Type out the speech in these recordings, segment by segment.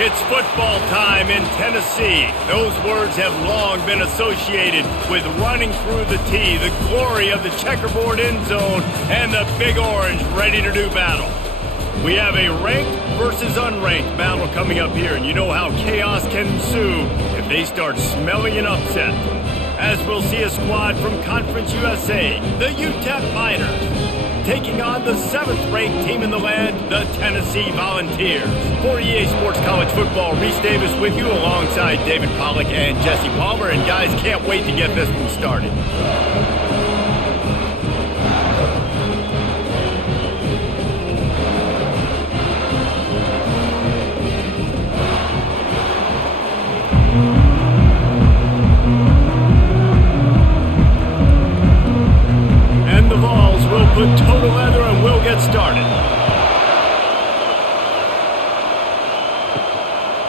It's football time in Tennessee. Those words have long been associated with running through the tee, the glory of the checkerboard end zone, and the Big Orange ready to do battle. We have a ranked versus unranked battle coming up here, and you know how chaos can ensue if they start smelling an upset. As we'll see a squad from Conference USA, the UTEP Miners, taking on the 7th-ranked team in the land, the Tennessee Volunteers. For EA Sports College Football, Reese Davis with you alongside David Pollack and Jesse Palmer. And guys, can't wait to get this one started. And the Vols will put total leather and we'll get started.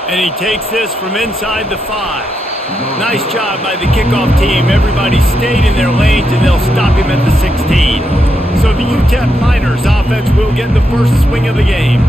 And he takes this from inside the 5. Nice job by the kickoff team. Everybody stayed in their lanes and they'll stop him at the 16. So the UTEP Miners offense will get the first swing of the game.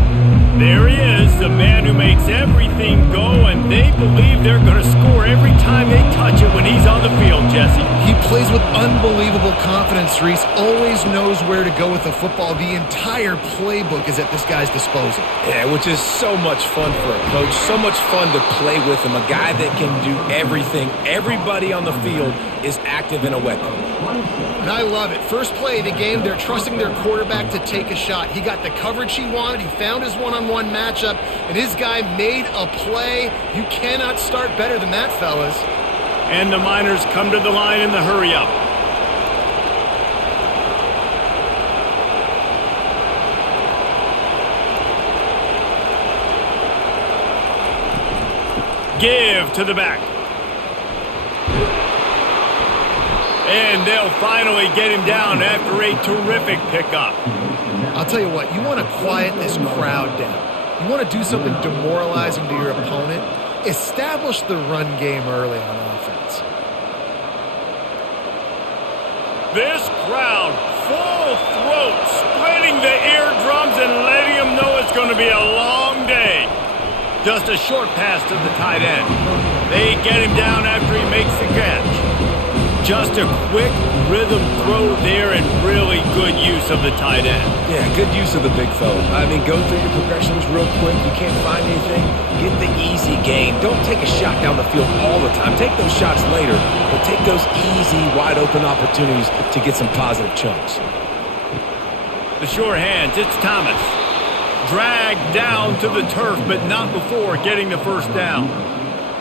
There he is, the man who makes everything go, and they believe they're going to score every time they touch it when he's on the field, Jesse. He plays with unbelievable confidence, Reese. Always knows where to go with the football. The entire playbook is at this guy's disposal. Yeah, which is so much fun for a coach. So much fun to play with him. A guy that can do everything. Everybody on the field is active in a weapon. And I love it. First play of the game, they're trusting their quarterback to take a shot. He got the coverage he wanted. He found his one-on-one matchup, and his guy made a play. You cannot start better than that, fellas. And the Miners come to the line in the hurry-up. Give to the back. And they'll finally get him down after a terrific pickup. I'll tell you what, you want to quiet this crowd down. You want to do something demoralizing to your opponent. Establish the run game early on offense. This crowd, full throat, splitting the eardrums and letting them know it's going to be a long day. Just a short pass to the tight end. They get him down after he makes the catch. Just a quick rhythm throw there and really good use of the tight end. Yeah, good use of the big fella. I mean, go through your progressions real quick. You can't find anything, get the easy gain. Don't take a shot down the field all the time. Take those shots later, but take those easy, wide-open opportunities to get some positive chunks. The sure hands, it's Thomas. Dragged down to the turf, but not before getting the first down.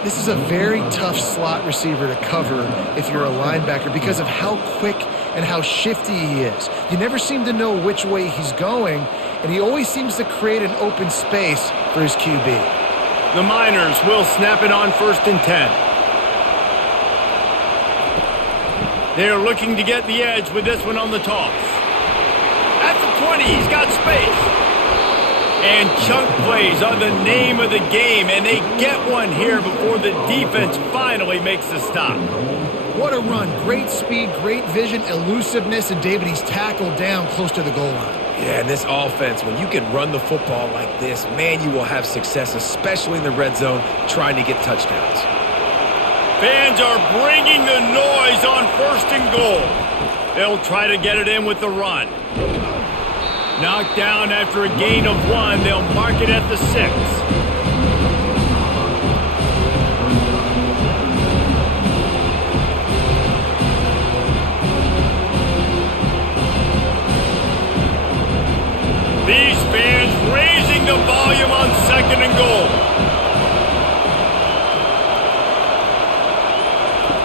This is a very tough slot receiver to cover if you're a linebacker because of how quick and how shifty he is. You never seem to know which way he's going, and he always seems to create an open space for his QB. The Miners will snap it on 1st and 10. They're looking to get the edge with this one on the toss. At the 20, he's got space. And chunk plays are the name of the game, and they get one here before the defense finally makes the stop. What a run. Great speed, great vision, elusiveness, and David, he's tackled down close to the goal line. Yeah, and this offense, when you can run the football like this, man, you will have success, especially in the red zone, trying to get touchdowns. Fans are bringing the noise on 1st and goal. They'll try to get it in with the run. Knocked down after a gain of 1. They'll mark it at the 6. These fans raising the volume on 2nd and goal.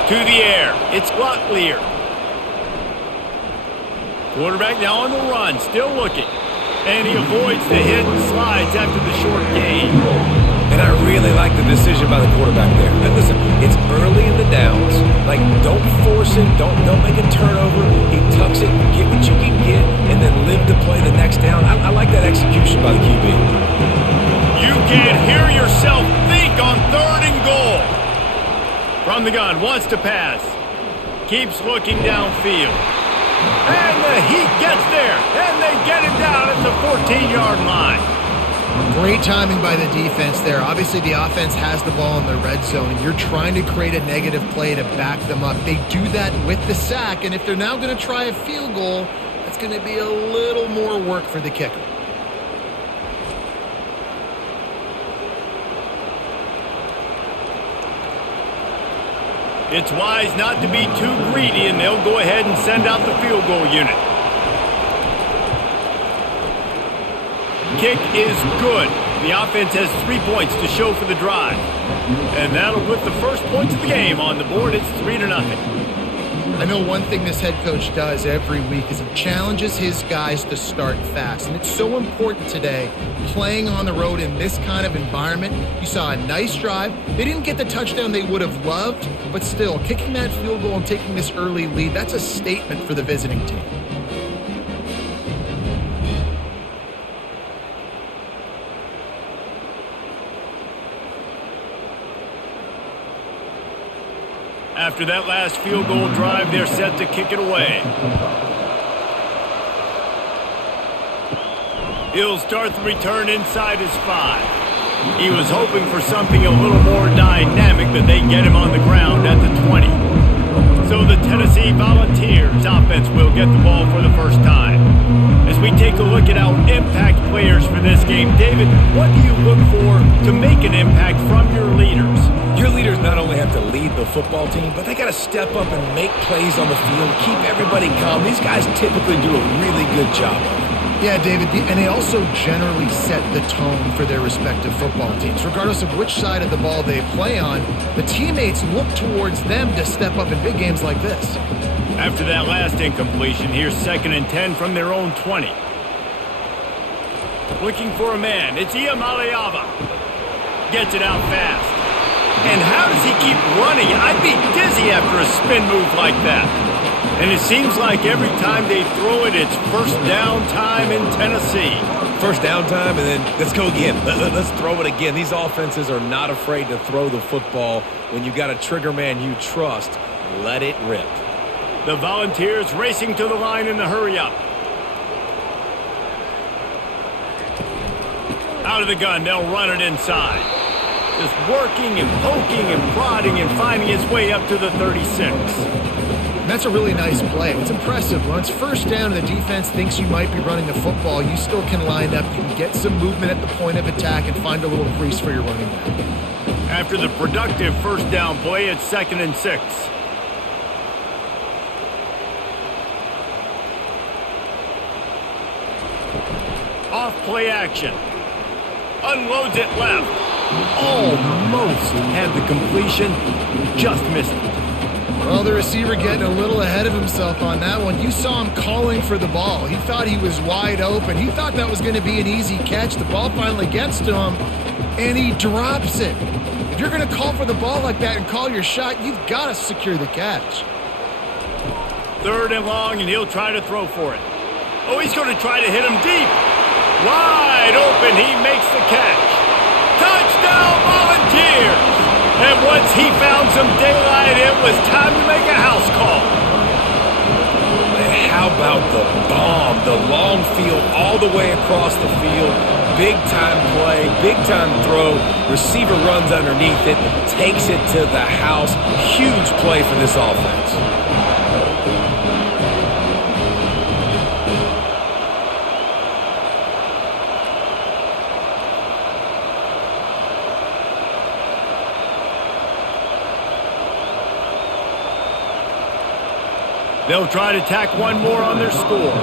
To the air. It's Locklear. Quarterback now on the run, still looking. And he avoids the hit and slides after the short gain. And I really like the decision by the quarterback there. And listen, it's early in the downs. Like, don't force it. Don't make a turnover. He tucks it, get what you can get, and then live to play the next down. I like that execution by the QB. You can hear yourself think on 3rd and goal. From the gun, wants to pass. Keeps looking downfield. And he gets there, and they get him down at the 14-yard line. Great timing by the defense there. Obviously, the offense has the ball in the red zone, and you're trying to create a negative play to back them up. They do that with the sack, and if they're now going to try a field goal, that's going to be a little more work for the kicker. It's wise not to be too greedy, and they'll go ahead and send out the field goal unit. Kick is good. The offense has 3 points to show for the drive. And that'll put the first points of the game on the board. It's 3-0. I know one thing this head coach does every week is he challenges his guys to start fast. And it's so important today, playing on the road in this kind of environment. You saw a nice drive. They didn't get the touchdown they would have loved, but still, kicking that field goal and taking this early lead, that's a statement for the visiting team. After that last field goal drive, they're set to kick it away. He'll start the return inside his 5. He was hoping for something a little more dynamic, but they get him on the ground at the 20. So the Tennessee Volunteers offense will get the ball for the first time. As we take a look at our impact players for this game, David, what do you look for to make an impact from your leaders? Your leaders not only have to lead the football team, but they got to step up and make plays on the field, keep everybody calm. These guys typically do a really good job of it. Yeah, David, and they also generally set the tone for their respective football teams. Regardless of which side of the ball they play on, the teammates look towards them to step up in big games like this. After that last incompletion, here's 2nd and 10 from their own 20. Looking for a man, it's Iamaleava. Gets it out fast. And how does he keep running? I'd be dizzy after a spin move like that. And it seems like every time they throw it, it's first down time in Tennessee. First down time, and then let's go again. Let's throw it again. These offenses are not afraid to throw the football. When you got a trigger man you trust, let it rip. The Volunteers racing to the line in the hurry-up. Out of the gun, they'll run it inside. Just working and poking and prodding and finding his way up to the 36. And that's a really nice play. It's impressive. When it's first down and the defense thinks you might be running the football, you still can line up. You can get some movement at the point of attack and find a little crease for your running back. After the productive first down play, it's 2nd and 6. Off play action. Unloads it left. Almost had the completion. Just missed it. Well, the receiver getting a little ahead of himself on that one. You saw him calling for the ball. He thought he was wide open. He thought that was going to be an easy catch. The ball finally gets to him, and he drops it. If you're going to call for the ball like that and call your shot, you've got to secure the catch. 3rd and long, and he'll try to throw for it. Oh, he's going to try to hit him deep. Wide open, he makes the catch. Touchdown, Volunteers! And once he found some daylight, it was time to make a house call. How about the bomb? The long field all the way across the field. Big time play, big time throw. Receiver runs underneath it, takes it to the house. Huge play for this offense. They'll try to tack one more on their score.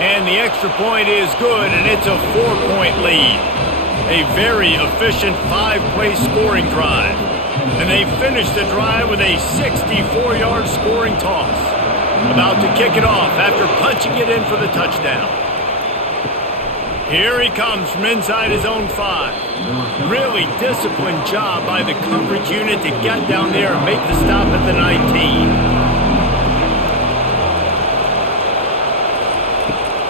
And the extra point is good, and it's a 4-point lead. A very efficient 5-play scoring drive. And they finish the drive with a 64-yard scoring toss. About to kick it off after punching it in for the touchdown. Here he comes from inside his own 5. Really disciplined job by the coverage unit to get down there and make the stop at the 19.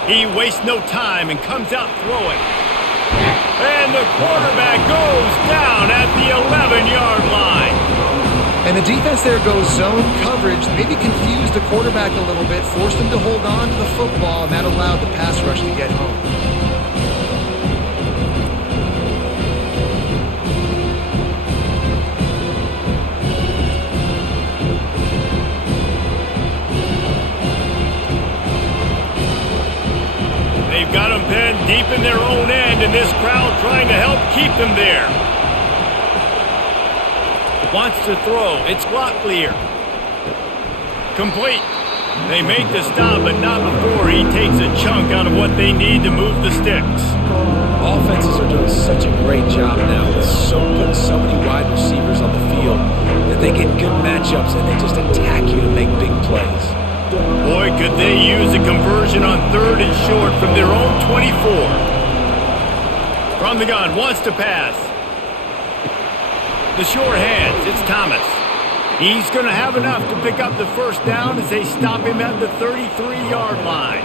He wastes no time and comes out throwing. And the quarterback goes down at the 11-yard line. And the defense there goes zone coverage, maybe confused the quarterback a little bit, forced him to hold on to the football, and that allowed the pass rush to get home. They've got them pinned deep in their own end, and this crowd trying to help keep them there. Wants to throw. It's Locklear. Complete. They make the stop, but not before he takes a chunk out of what they need to move the sticks. Offenses are doing such a great job now with putting so many wide receivers on the field that they get good matchups and they just attack you to make big plays. Boy, could they use a conversion on 3rd and short from their own 24. From the gun, wants to pass. The sure hands, it's Thomas. He's going to have enough to pick up the first down as they stop him at the 33-yard line.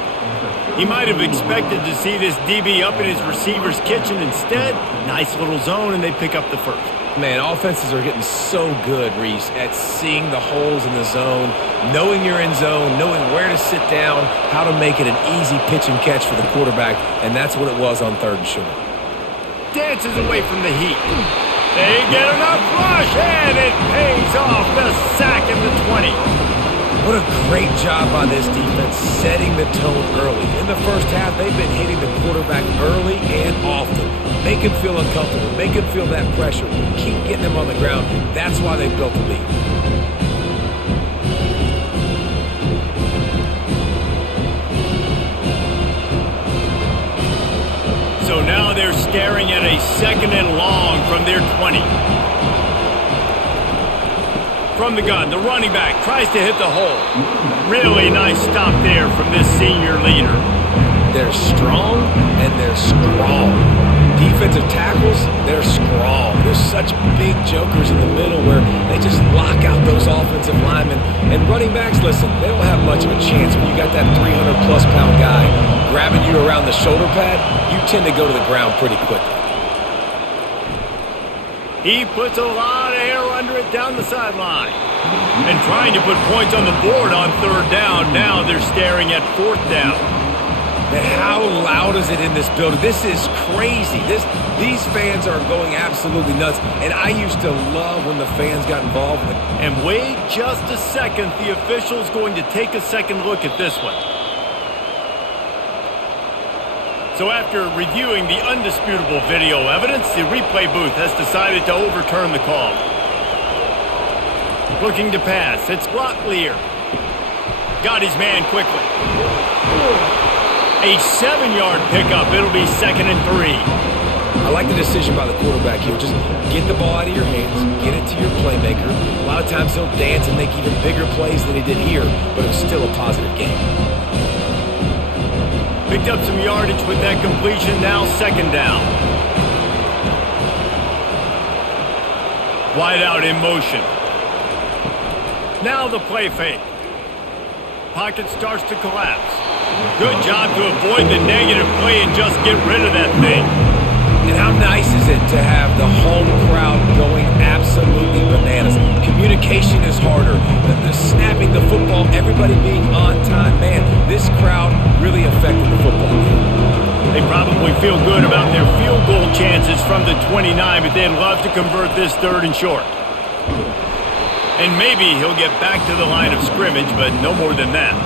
He might have expected to see this DB up in his receiver's kitchen. Instead, nice little zone, and they pick up the first. Man, offenses are getting so good, Reese, at seeing the holes in the zone, knowing you're in zone, knowing where to sit down, how to make it an easy pitch and catch for the quarterback, and that's what it was on 3rd and short. Dances away from the heat. They get enough rush, and it pays off. The sack at the 20. What a great job by this defense setting the tone early. In the first half, they've been hitting the quarterback early and often. Make him feel uncomfortable. Make him feel that pressure. Keep getting him on the ground. That's why they built the lead. So now they're staring at a 2nd and long from their 20. From the gun, the running back tries to hit the hole. Really nice stop there from this senior leader. They're strong and they're strong. Defensive tackles, they're strong. There's such big jokers in the middle where they just lock out those offensive linemen. And running backs, listen, they don't have much of a chance when you got that 300-plus pound guy grabbing you around the shoulder pad. You tend to go to the ground pretty quickly. He puts a lot of air under it down the sideline. And trying to put points on the board on 3rd down. Now they're staring at 4th down. Man, how loud is it in this building? This is crazy. These fans are going absolutely nuts. And I used to love when the fans got involved. And wait just a second. The official's going to take a second look at this one. So after reviewing the undisputable video evidence, the replay booth has decided to overturn the call. Looking to pass, it's Locklear. Got his man quickly. A 7-yard pickup. It'll be 2nd and 3. I like the decision by the quarterback here. Just get the ball out of your hands, get it to your playmaker. A lot of times he'll dance and make even bigger plays than he did here, but it was still a positive game. Picked up some yardage with that completion. Now 2nd down. Wide out in motion. Now the play fake. Pocket starts to collapse. Good job to avoid the negative play and just get rid of that thing. And how nice is it to have the home crowd going absolutely bananas? Communication is harder. The snapping the football, everybody being on time. Man, this crowd really affected the football game. They probably feel good about their field goal chances from the 29, but they'd love to convert this 3rd and short. And maybe he'll get back to the line of scrimmage, but no more than that.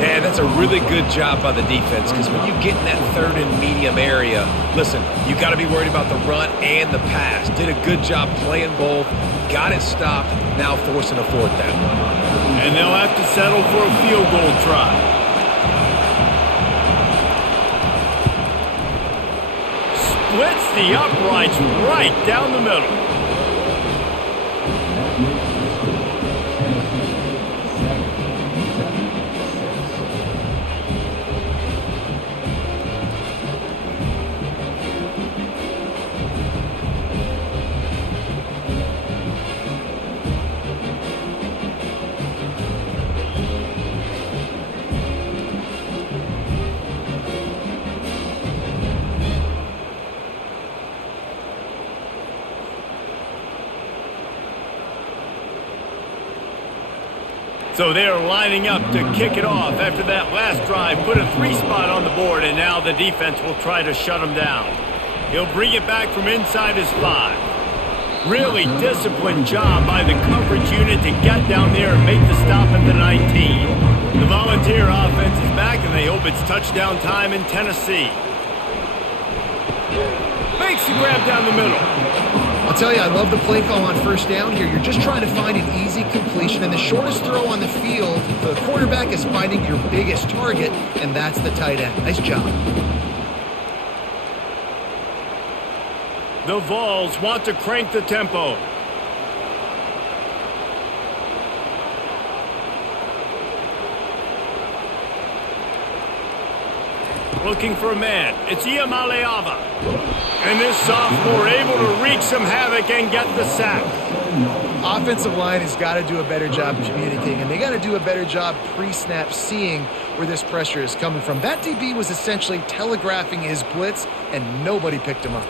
Yeah, that's a really good job by the defense because when you get in that 3rd and medium area, listen, you got to be worried about the run and the pass. Did a good job playing both, got it stopped, now forcing a 4th down. And they'll have to settle for a field goal try. Splits the uprights right down the middle. So they're lining up to kick it off after that last drive. Put a 3-spot on the board, and now the defense will try to shut him down. He'll bring it back from inside his 5. Really disciplined job by the coverage unit to get down there and make the stop at the 19. The Volunteer offense is back, and they hope it's touchdown time in Tennessee. Makes the grab down the middle. I'll tell you, I love the play call on first down here. You're just trying to find an easy completion, and the shortest throw on the field, the quarterback is finding your biggest target, and that's the tight end. Nice job. The Vols want to crank the tempo. Looking for a man. It's Iamaleava. And this sophomore able to wreak some havoc and get the sack. Offensive line has got to do a better job communicating, and they got to do a better job pre-snap seeing where this pressure is coming from. That DB was essentially telegraphing his blitz, and nobody picked him up.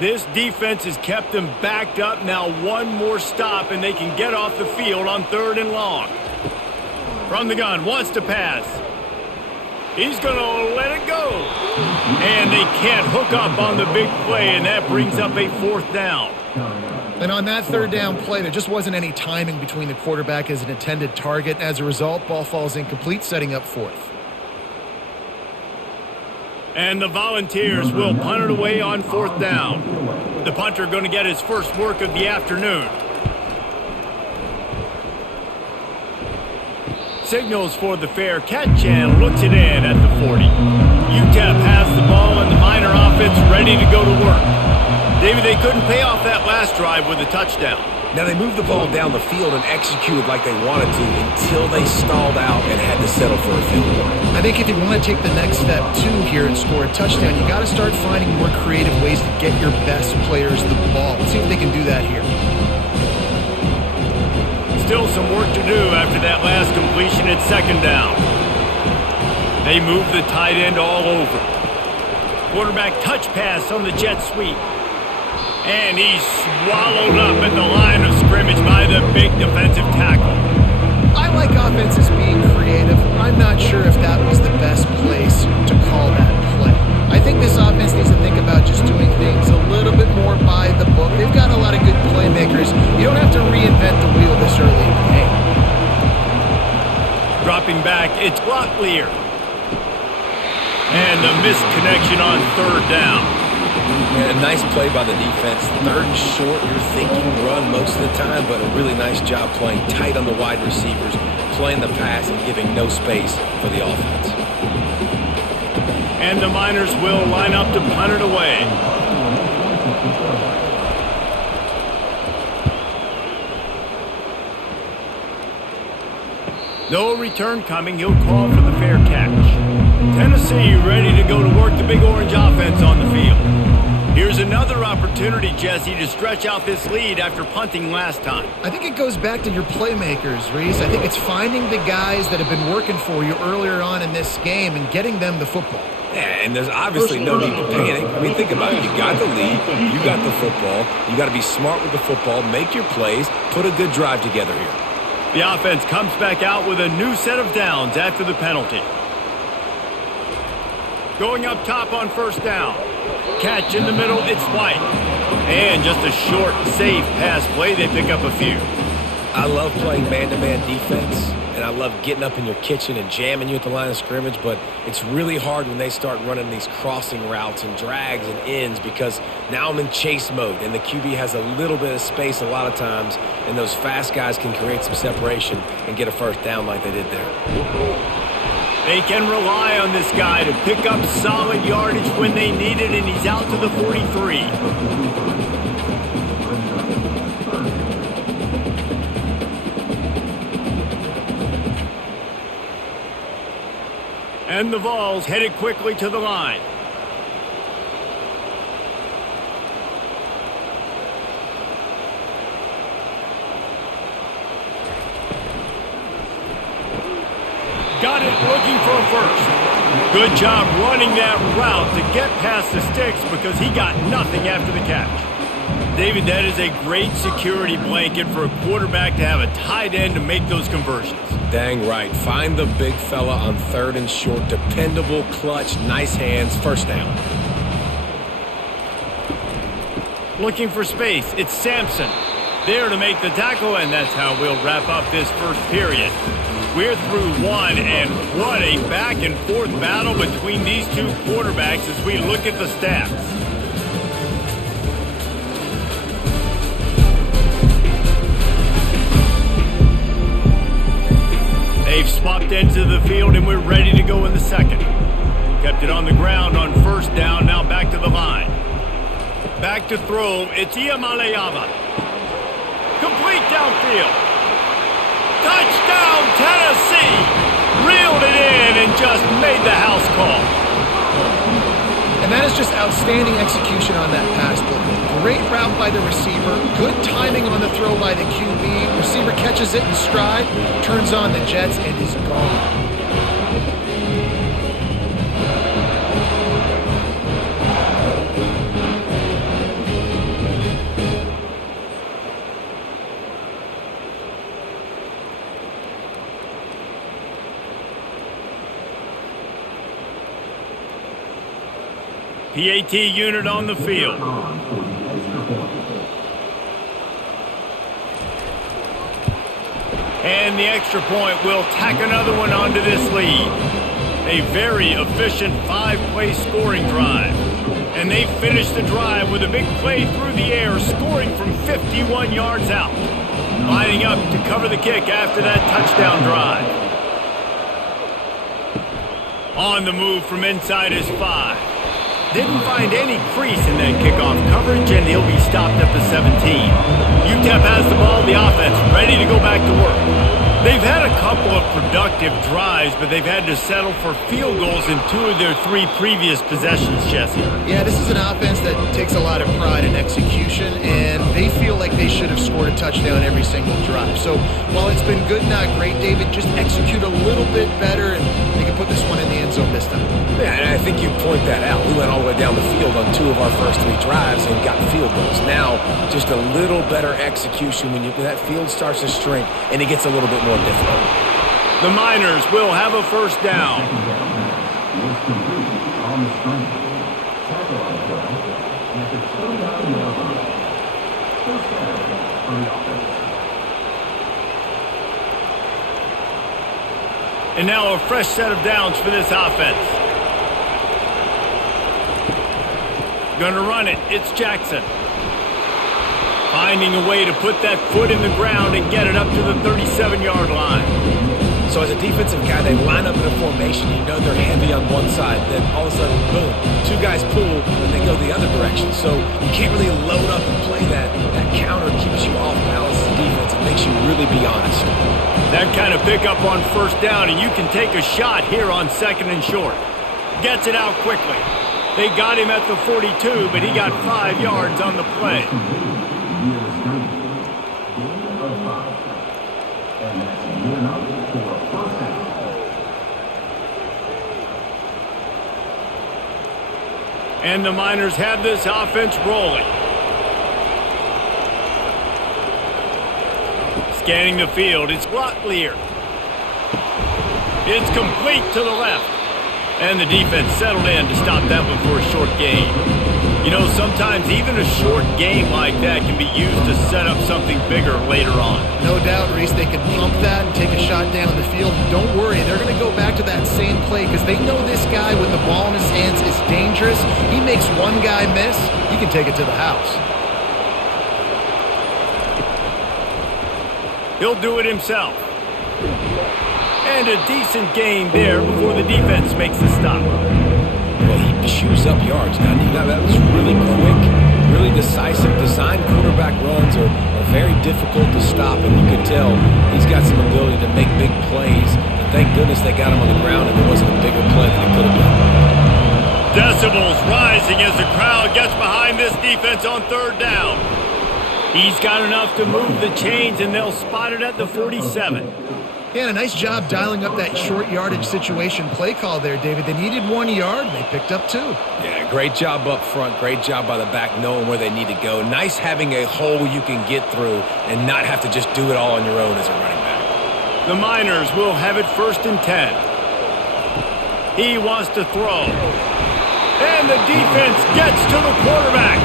This defense has kept them backed up. Now one more stop, and they can get off the field on 3rd and long. From the gun, wants to pass. He's going to let it go. And they can't hook up on the big play, and that brings up a 4th down. And on that 3rd down play, there just wasn't any timing between the quarterback as an intended target. As a result, ball falls incomplete, setting up 4th. And the Volunteers will punt it away on 4th down. The punter going to get his first work of the afternoon. Signals for the fair catch and looks it in at the 40. UTEP has the ball and the Miner offense ready to go to work. David, they couldn't pay off that last drive with a touchdown. Now, they moved the ball down the field and executed like they wanted to until they stalled out and had to settle for a field goal. I think if you want to take the next step, too, here and score a touchdown, you got to start finding more creative ways to get your best players the ball. Let's see if they can do that here. Still some work to do after that last completion at 2nd down. They move the tight end all over. Quarterback touch pass on the jet sweep. And he's swallowed up at the line of scrimmage by the big defensive tackle. I like offenses being creative. I'm not sure if that was the best place to call that play. I think this offense needs to think about just doing things a little bit more by the book. They've got a lot of good playmakers. You don't have to reinvent the wheel this early in the game. Dropping back, it's Locklear. And the missed connection on 3rd down. And a nice play by the defense. 3rd and short, you're thinking run most of the time, but a really nice job playing tight on the wide receivers, playing the pass and giving no space for the offense. And the Miners will line up to punt it away. No return coming. He'll call for the fair catch. Tennessee ready to go to work the Big Orange offense on the field. Here's another opportunity, Jesse, to stretch out this lead after punting last time. I think it goes back to your playmakers, Reese. I think it's finding the guys that have been working for you earlier on in this game and getting them the football. Yeah, and there's obviously no need to panic. I mean, think about it. You got the lead. You got the football. You got to be smart with the football, make your plays, put a good drive together here. The offense comes back out with a new set of downs after the penalty. Going up top on 1st down. Catch in the middle, it's White. And just a short, safe pass play, they pick up a few. I love playing man-to-man defense, and I love getting up in your kitchen and jamming you at the line of scrimmage, but it's really hard when they start running these crossing routes and drags and ends because now I'm in chase mode, and the QB has a little bit of space a lot of times, and those fast guys can create some separation and get a 1st down like they did there. They can rely on this guy to pick up solid yardage when they need it, and he's out to the 43. And the Vols headed quickly to the line. Got it, looking for a 1st. Good job running that route to get past the sticks because he got nothing after the catch. David, that is a great security blanket for a quarterback to have a tight end to make those conversions. Dang right. Find the big fella on 3rd and short. Dependable, clutch, nice hands, first down. Looking for space. It's Sampson there to make the tackle, and that's how we'll wrap up this first period. We're through one, and what a back-and-forth battle between these two quarterbacks as we look at the stats. They've swapped ends of the field, and we're ready to go in the second. Kept it on the ground on first down, now back to the line. Back to throw, it's Iamaleava. Complete downfield. Touchdown, Tennessee! Reeled it in and just made the house call. And that is just outstanding execution on that pass play. Great route by the receiver, good timing on the throw by the QB. Receiver catches it in stride, turns on the jets, and is gone. PAT unit on the field. And the extra point will tack another one onto this lead. A very efficient 5-play scoring drive. And they finish the drive with a big play through the air, scoring from 51 yards out. Lining up to cover the kick after that touchdown drive. On the move from inside his 5. Didn't find any crease in that kickoff coverage, and he'll be stopped at the 17. UTEP has the ball, the offense ready to go back to work. They've had a couple of productive drives, but they've had to settle for field goals in 2 of their 3 previous possessions, Jesse. Yeah, this is an offense that takes a lot of pride in execution, and they feel like they should have scored a touchdown every single drive. So while it's been good, not great, David, just execute a little bit better, and they can put this one in the end zone this time. Yeah, and I think you point that out. We went all the way down the field on 2 of our first 3 drives and got field goals. Now, just a little better execution when that field starts to shrink and it gets a little bit more difficult. The Miners will have a first down. And now a fresh set of downs for this offense. Gonna run it. It's Jackson. Finding a way to put that foot in the ground and get it up to the 37-yard line. So as a defensive guy, they line up in a formation. You know they're heavy on one side. Then all of a sudden, boom, 2 guys pull and they go the other direction. So you can't really load up and play that. That counter keeps you off balance as a defense. It makes you really be honest. That kind of pickup on first down, and you can take a shot here on 2nd and short. Gets it out quickly. They got him at the 42, but he got 5 yards on the play. And the Miners have this offense rolling. Scanning the field, it's Locklear. It's complete to the left. And the defense settled in to stop that one for a short gain. You know, sometimes even a short game like that can be used to set up something bigger later on. No doubt, Reese, they can pump that and take a shot down the field. Don't worry, they're going to go back to that same play because they know this guy with the ball in his hands is dangerous. He makes one guy miss, he can take it to the house. He'll do it himself. And a decent gain there before the defense makes the stop. Well, he chews up yards. Now that was really quick, really decisive. Design quarterback runs are very difficult to stop, and you could tell he's got some ability to make big plays. And thank goodness they got him on the ground and there wasn't a bigger play than it could have been. Decibels rising as the crowd gets behind this defense on 3rd down. He's got enough to move the chains, and they'll spot it at the 47. Yeah, and a nice job dialing up that short yardage situation play call there, David. They needed 1 yard, and they picked up 2. Yeah, great job up front. Great job by the back knowing where they need to go. Nice having a hole you can get through and not have to just do it all on your own as a running back. The Miners will have it 1st and 10. He wants to throw. And the defense gets to the quarterback.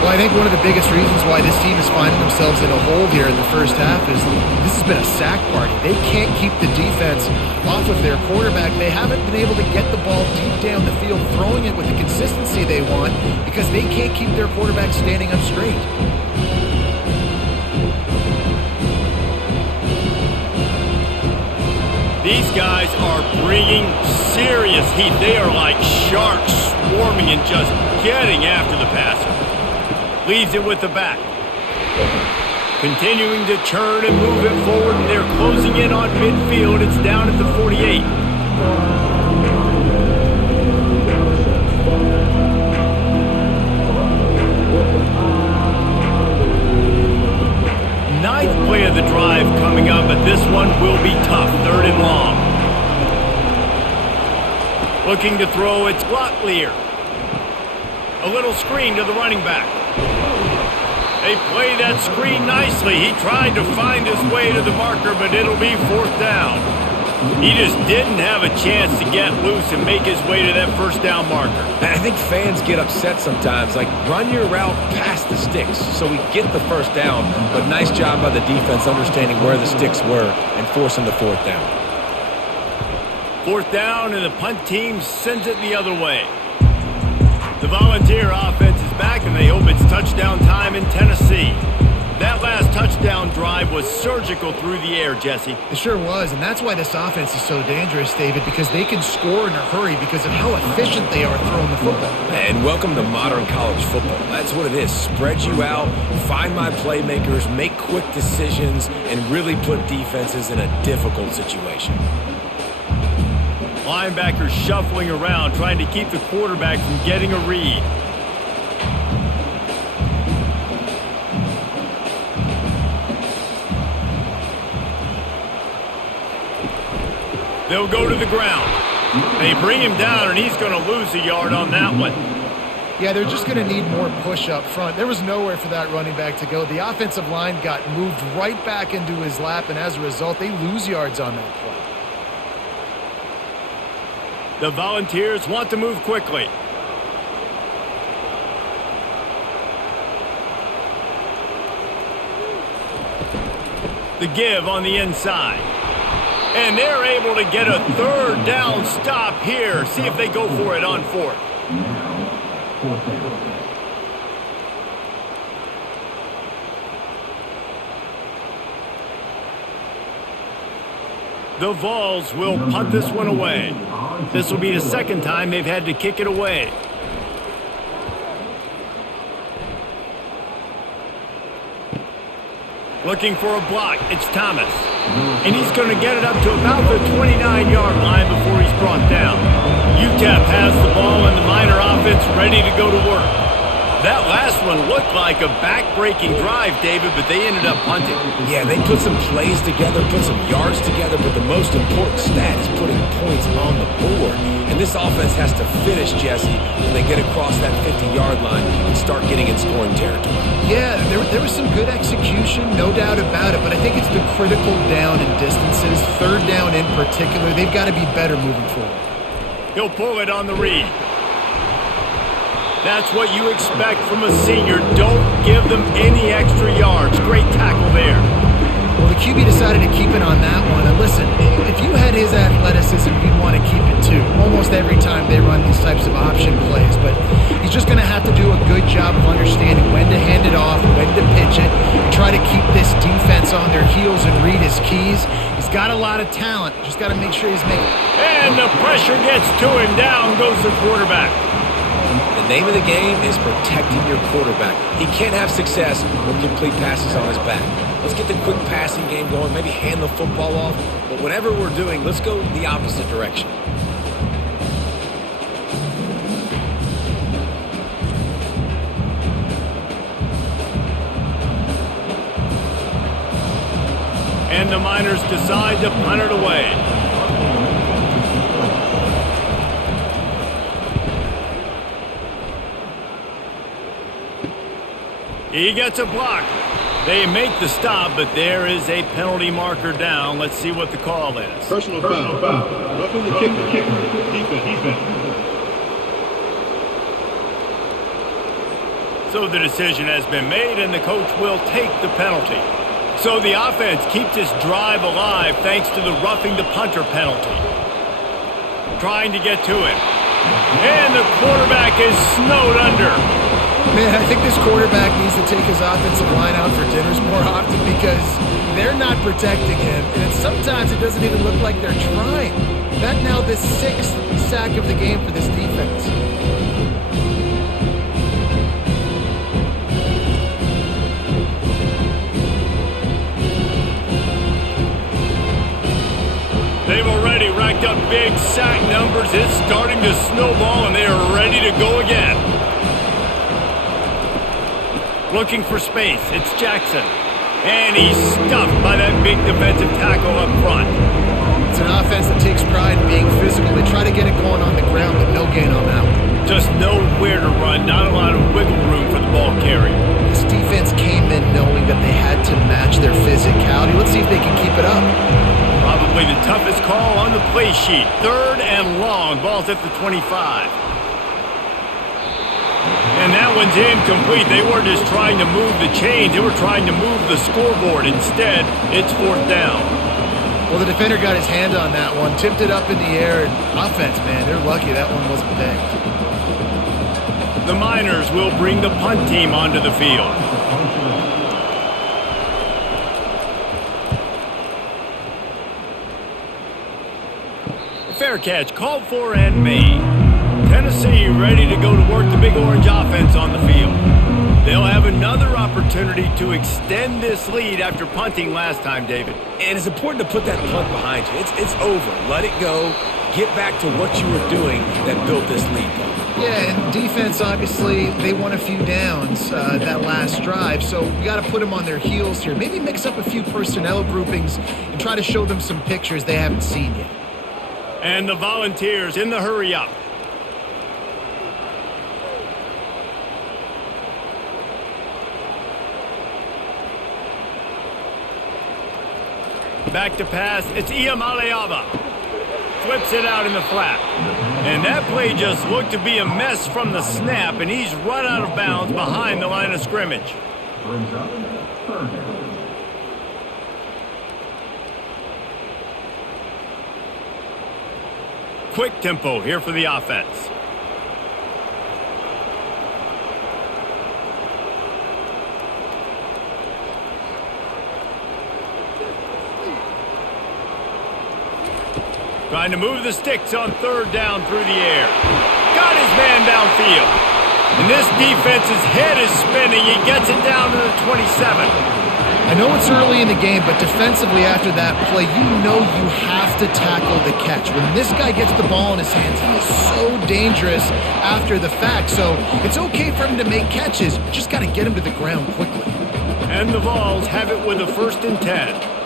Well, I think one of the biggest reasons why this team is finding themselves in a hole here in the first half is this has been a sack party. They can't keep the defense off of their quarterback. They haven't been able to get the ball deep down the field, throwing it with the consistency they want because they can't keep their quarterback standing up straight. These guys are bringing serious heat. They are like sharks swarming and just getting after the passer. Leaves it with the back. Continuing to churn and move it forward. They're closing in on midfield. It's down at the 48. Ninth play of the drive coming up, but this one will be tough. 3rd and long. Looking to throw, it's Glocklear. A little screen to the running back. They play that screen nicely. He tried to find his way to the marker, but it'll be 4th down. He just didn't have a chance to get loose and make his way to that 1st down marker. And I think fans get upset sometimes. Like, run your route past the sticks so we get the 1st down. But nice job by the defense understanding where the sticks were and forcing the 4th down. 4th down, and the punt team sends it the other way. The Volunteer offense is back, and they hope it's touchdown time in Tennessee. That last touchdown drive was surgical through the air, Jesse. It sure was, and that's why this offense is so dangerous, David, because they can score in a hurry because of how efficient they are throwing the football. And welcome to modern college football. That's what it is. Spread you out, find my playmakers, make quick decisions, and really put defenses in a difficult situation. Linebackers shuffling around, trying to keep the quarterback from getting a read. They'll go to the ground. They bring him down, and he's going to lose a yard on that one. Yeah, they're just going to need more push up front. There was nowhere for that running back to go. The offensive line got moved right back into his lap, and as a result, they lose yards on that play. The Volunteers want to move quickly. The give on the inside. And they're able to get a 3rd down stop here. See if they go for it on 4th. The Vols will punt this one away. This will be the 2nd time they've had to kick it away. Looking for a block, it's Thomas. And he's going to get it up to about the 29-yard line before he's brought down. UTEP has the ball and the Miner offense ready to go to work. That last one looked like a back-breaking drive, David, but they ended up punting. Yeah, they put some plays together, put some yards together, but the most important stat is putting points on the board. And this offense has to finish, Jesse, when they get across that 50-yard line and start getting in scoring territory. Yeah, there was some good execution, no doubt about it, but I think it's the critical down and distances, 3rd down in particular. They've got to be better moving forward. He'll pull it on the read. That's what you expect from a senior. Don't give them any extra yards. Great tackle there. Well, the QB decided to keep it on that one. And listen, if you had his athleticism, you'd want to keep it too. Almost every time they run these types of option plays. But he's just going to have to do a good job of understanding when to hand it off, when to pitch it, and try to keep this defense on their heels and read his keys. He's got a lot of talent. Just got to make sure he's making it. And the pressure gets to him. Down goes the quarterback. The name of the game is protecting your quarterback. He can't have success with complete passes on his back. Let's get the quick passing game going, maybe hand the football off. But whatever we're doing, let's go the opposite direction. And the Miners decide to punt it away. He gets a block. They make the stop, but there is a penalty marker down. Let's see what the call is. Personal foul. Roughing the kicker. Defense. So the decision has been made, and the coach will take the penalty. So the offense keeps this drive alive thanks to the roughing the punter penalty. Trying to get to it. And the quarterback is snowed under. Man, I think this quarterback needs to take his offensive line out for dinners more often because they're not protecting him. And sometimes it doesn't even look like they're trying. That now the 6th sack of the game for this defense. They've already racked up big sack numbers. It's starting to snowball, and they are ready to go again. Looking for space. It's Jackson. And he's stuffed by that big defensive tackle up front. It's an offense that takes pride in being physical. They try to get it going on the ground, but no gain on that one. Just nowhere to run. Not a lot of wiggle room for the ball carrier. This defense came in knowing that they had to match their physicality. Let's see if they can keep it up. Probably the toughest call on the play sheet. 3rd and long. Ball's at the 25. And that one's incomplete. They weren't just trying to move the chains. They were trying to move the scoreboard. Instead, it's 4th down. Well, the defender got his hand on that one, tipped it up in the air. Offense, man, they're lucky that one wasn't picked. The Miners will bring the punt team onto the field. Fair catch, called for and made. Tennessee ready to go to work the Big Orange offense on the field. They'll have another opportunity to extend this lead after punting last time, David. And it's important to put that punt behind you. It's over. Let it go. Get back to what you were doing that built this lead. Yeah, and defense, obviously, they won a few downs that last drive, so we got to put them on their heels here. Maybe mix up a few personnel groupings and try to show them some pictures they haven't seen yet. And the Volunteers in the hurry up. Back to pass. It's Iamaleava. Flips it out in the flat. And that play just looked to be a mess from the snap, and he's run out of bounds behind the line of scrimmage. Quick tempo here for the offense. Trying to move the sticks on 3rd down through the air. Got his man downfield. And this defense's head is spinning. He gets it down to the 27. I know it's early in the game, but defensively after that play, you know you have to tackle the catch. When this guy gets the ball in his hands, he is so dangerous after the fact. So it's okay for him to make catches. You just got to get him to the ground quickly. And the Vols have it with a 1st and 10.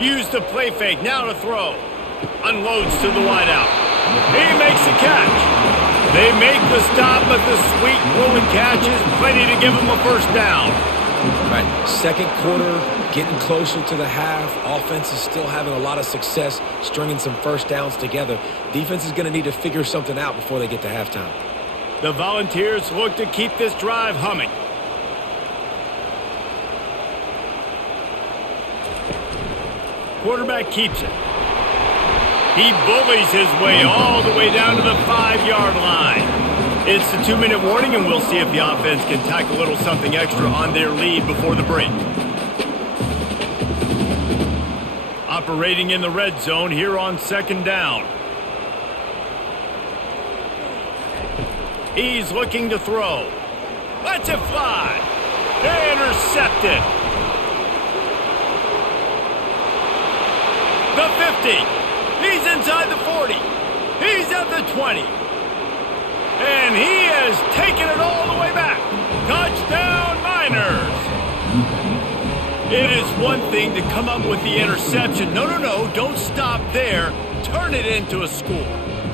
Use the play fake, now to throw. Unloads to the wideout. He makes the catch. They make the stop, but the sweet rolling catch is plenty to give them a 1st down. Right, 2nd quarter, getting closer to the half. Offense is still having a lot of success stringing some 1st downs together. Defense is going to need to figure something out before they get to halftime. The Volunteers look to keep this drive humming. Quarterback keeps it. He bullies his way all the way down to the 5-yard line. It's the 2-minute warning, and we'll see if the offense can tack a little something extra on their lead before the break. Operating in the red zone here on 2nd down. He's looking to throw. Lets it fly. Intercepted. The 50. He's inside the 40. He's at the 20. And he has taken it all the way back. Touchdown, Miners! It is one thing to come up with the interception. No, don't stop there. Turn it into a score.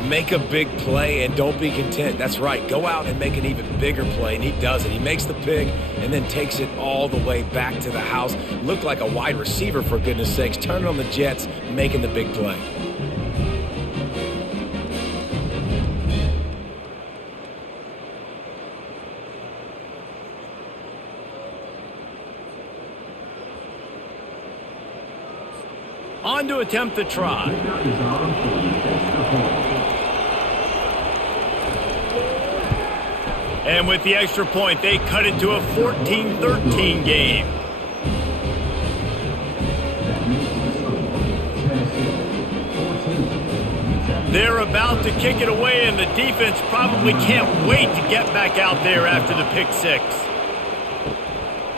Make a big play and don't be content. That's right. Go out and make an even bigger play, and he does it. He makes the pick and then takes it all the way back to the house. Looked like a wide receiver, for goodness sakes. Turning on the Jets, making the big play. On to attempt the try. And with the extra point, they cut it to a 14-13 game. They're about to kick it away, and the defense probably can't wait to get back out there after the pick six.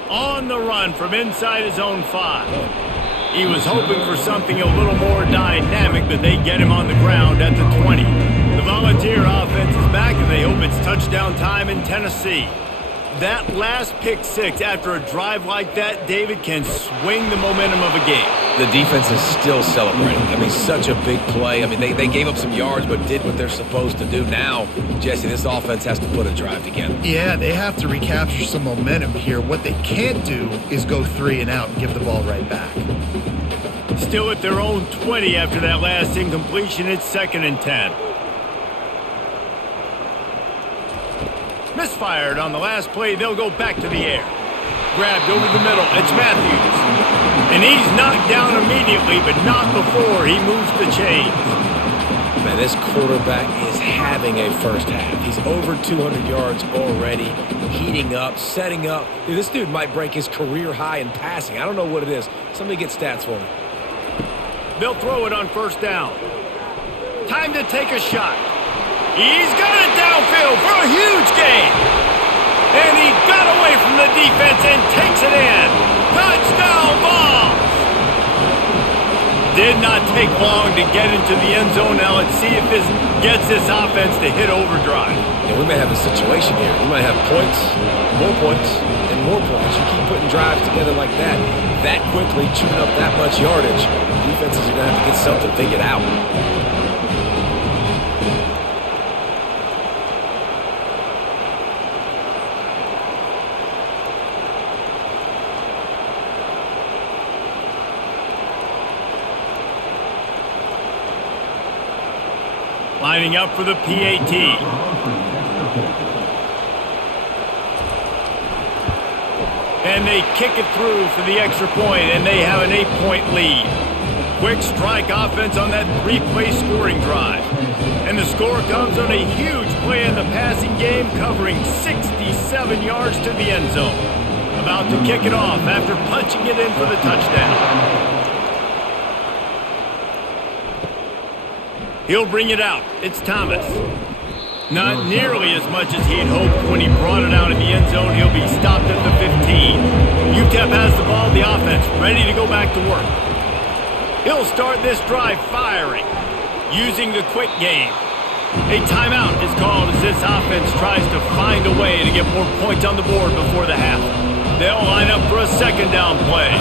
On the run from inside his own 5. He was hoping for something a little more dynamic, but they get him on the ground at the 20. The Volunteer offense is back, and they hope it's touchdown time in Tennessee. That last pick six after a drive like that, David, can swing the momentum of a game. The defense is still celebrating. I mean, such a big play. I mean, they gave up some yards but did what they're supposed to do. Now, Jesse, this offense has to put a drive together. Yeah, they have to recapture some momentum here. What they can't do is go 3 and out and give the ball right back. Still at their own 20 after that last incompletion. It's 2nd and 10. Misfired on the last play. They'll go back to the air. Grabbed over the middle. It's Matthews. And he's knocked down immediately, but not before he moves the chains. Man, this quarterback is having a first half. He's over 200 yards already, heating up, setting up. Dude, this dude might break his career high in passing. I don't know what it is. Somebody get stats for me. They'll throw it on 1st down. Time to take a shot. He's got it downfield for a huge gain. And he got away from the defense and takes it in. Touchdown ball. Did not take long to get into the end zone. Now let's see if this gets this offense to hit overdrive. Yeah, we may have a situation here. We might have points, and more points. You keep putting drives together like that quickly, chewing up that much yardage. Defenses are going to have to get something figured out. Lining up for the PAT. And they kick it through for the extra point, and they have an 8-point lead. Quick strike offense on that 3-play scoring drive. And the score comes on a huge play in the passing game, covering 67 yards to the end zone. About to kick it off after punching it in for the touchdown. He'll bring it out. It's Thomas. Not nearly as much as he'd hoped when he brought it out in the end zone. He'll be stopped at the 15. UTEP has the ball, the offense ready to go back to work. He'll start this drive firing, using the quick game. A timeout is called as this offense tries to find a way to get more points on the board before the half. They'll line up for a 2nd down play.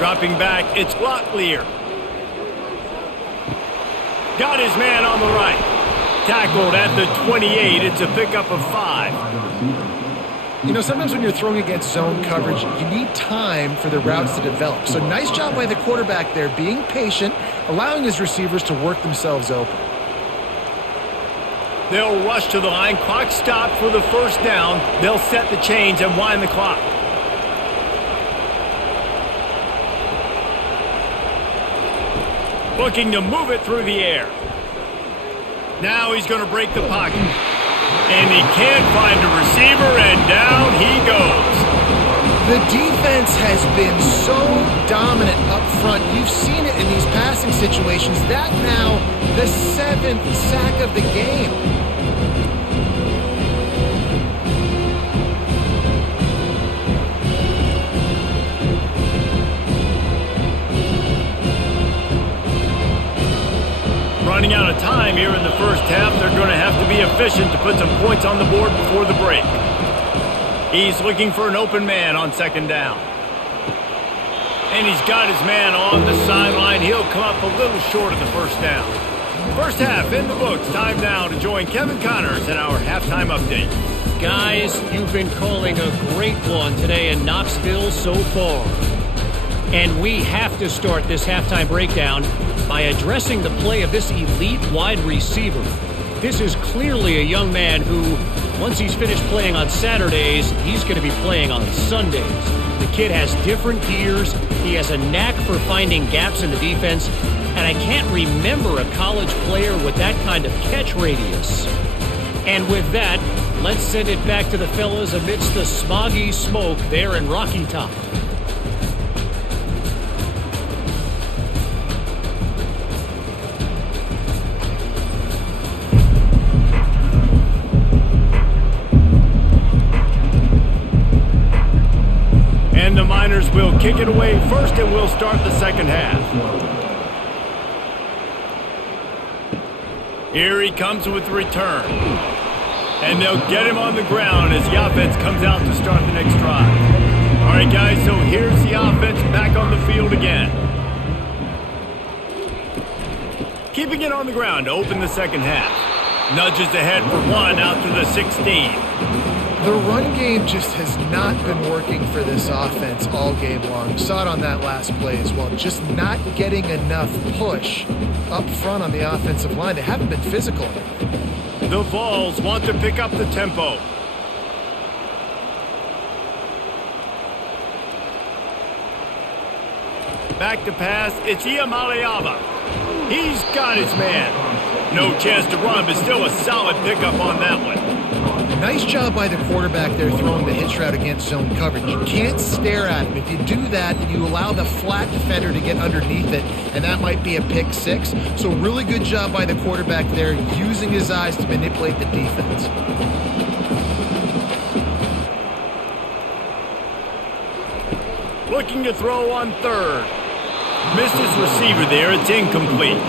Dropping back, it's Locklear. Got his man on the right. Tackled at the 28. It's a pickup of 5. You know, sometimes when you're throwing against zone coverage, you need time for the routes to develop. So nice job by the quarterback there, being patient, allowing his receivers to work themselves open. They'll rush to the line. Clock stopped for the 1st down. They'll set the chains and wind the clock. Looking to move it through the air. Now he's going to break the pocket. And he can't find a receiver, and down he goes. The defense has been so dominant up front. You've seen it in these passing situations. That now the 7th sack of the game. Running out of time here in the first half, they're going to have to be efficient to put some points on the board before the break. He's looking for an open man on second down. And he's got his man on the sideline. He'll come up a little short of the first down. First half in the books. Time now to join Kevin Connors in our halftime update. Guys, you've been calling a great one today in Knoxville so far. And we have to start this halftime breakdown by addressing the play of this elite wide receiver. This is clearly a young man who, once he's finished playing on Saturdays, he's going to be playing on Sundays. The kid has different gears. He has a knack for finding gaps in the defense. And I can't remember a college player with that kind of catch radius. And with that, let's send it back to the fellas amidst the smoggy smoke there in Rocky Top. And the Miners will kick it away first, and we'll start the second half. Here he comes with the return. And they'll get him on the ground as the offense comes out to start the next drive. All right, guys, so here's the offense back on the field again. Keeping it on the ground to open the second half. Nudges ahead for one out to the 16. The run game just has not been working for this offense all game long. You saw it on that last play as well. Just not getting enough push up front on the offensive line. They haven't been physical enough. The Vols want to pick up the tempo. Back to pass, it's Iamaleava. He's got his man. No chance to run, but still a solid pickup on that one. Nice job by the quarterback there throwing the hitch route against zone coverage. You can't stare at him. If you do that, you allow the flat defender to get underneath it, and that might be a pick six. So really good job by the quarterback there, using his eyes to manipulate the defense. Looking to throw on third. Missed his receiver there. It's incomplete.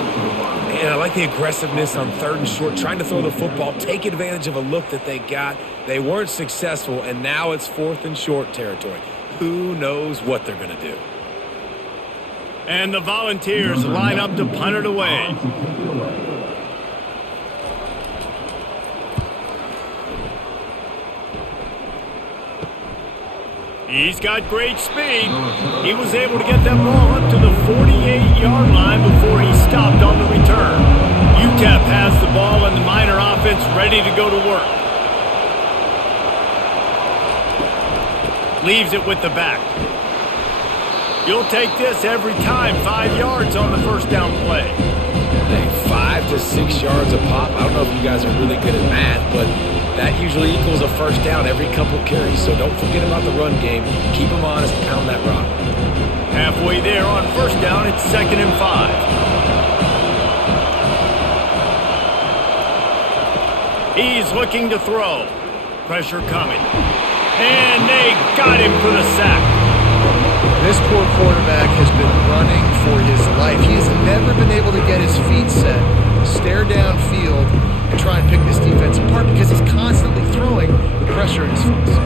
Man, I like the aggressiveness on third and short, trying to throw the football, take advantage of a look that they got. They weren't successful, and now it's fourth and short territory. Who knows what they're going to do? And the Volunteers line up to punt it away. He's got great speed. He was able to get that ball up to the 48-yard line before he stopped on the return. UTEP has the ball and the Miner offense ready to go to work. Leaves it with the back. You'll take this every time. 5 yards on the first down play. Hey, 5 to 6 yards a pop. I don't know if you guys are really good at math, but that usually equals a first down every couple carries. So don't forget about the run game. Keep them honest, pound that rock. Halfway there on first down, it's 2nd and 5. He's looking to throw. Pressure coming. And they got him for the sack. This poor quarterback has been running for his life. He has never been able to get his feet set, stare downfield, and try and pick this defense apart because he's constantly throwing the pressure in his face.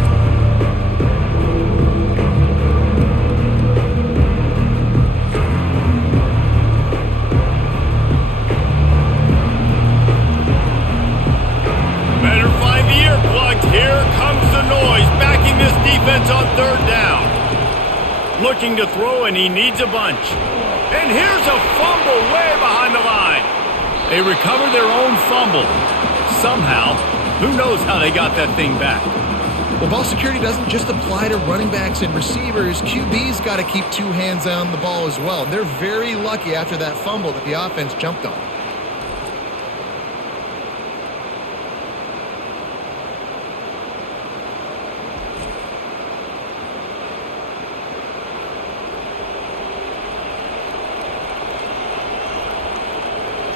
Better find the earplugs. Here comes the noise, backing this defense on third down. Looking to throw, and he needs a bunch. And here's a fumble way behind the line. They recover their own fumble. Somehow, who knows how they got that thing back. Well, ball security doesn't just apply to running backs and receivers. QB's got to keep 2 hands on the ball as well. They're very lucky after that fumble that the offense jumped on.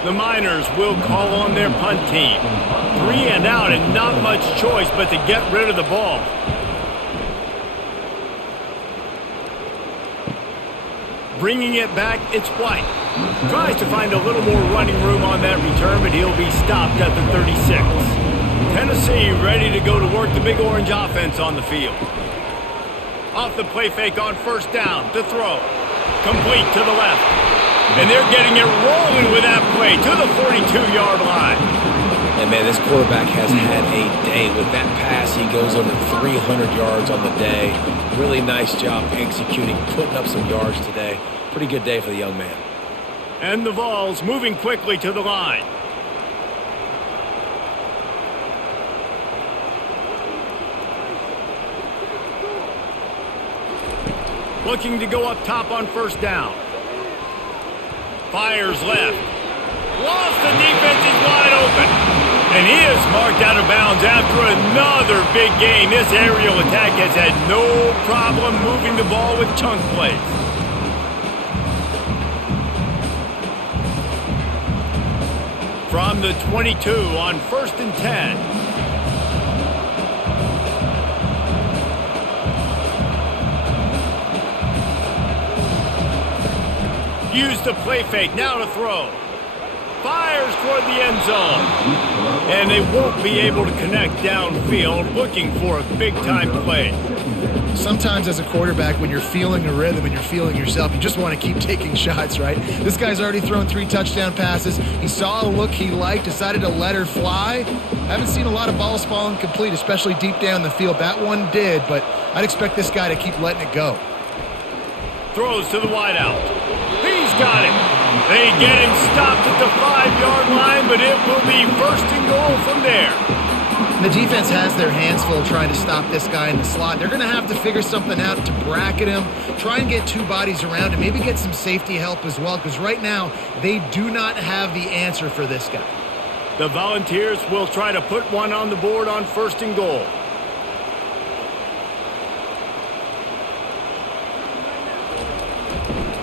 The Miners will call on their punt team. 3 and out and not much choice but to get rid of the ball. Bringing it back, it's White. Tries to find a little more running room on that return, but he'll be stopped at the 36. Tennessee ready to go to work the Big Orange offense on the field. Off the play fake on first down to throw. Complete to the left. And they're getting it rolling with that play to the 42-yard line. And, man, this quarterback has had a day. With that pass, he goes over 300 yards on the day. Really nice job executing, putting up some yards today. Pretty good day for the young man. And the Vols moving quickly to the line. Looking to go up top on first down. Fires left. Lost the defense is wide open. And he is marked out of bounds after another big gain. This aerial attack has had no problem moving the ball with chunk plays. From the 22 on 1st and 10. Use the play fake, now to throw. Fires toward the end zone. And they won't be able to connect downfield, looking for a big-time play. Sometimes as a quarterback, when you're feeling a rhythm and you're feeling yourself, you just want to keep taking shots, right? This guy's already thrown 3 touchdown passes. He saw a look he liked, decided to let her fly. I haven't seen a lot of balls falling complete, especially deep down the field. That one did, but I'd expect this guy to keep letting it go. Throws to the wideout. He's got it. They get him stopped at the 5-yard line, but it will be 1st and goal from there. The defense has their hands full trying to stop this guy in the slot. They're going to have to figure something out to bracket him, try and get 2 bodies around him, maybe get some safety help as well, because right now they do not have the answer for this guy. The Volunteers will try to put one on the board on 1st and goal.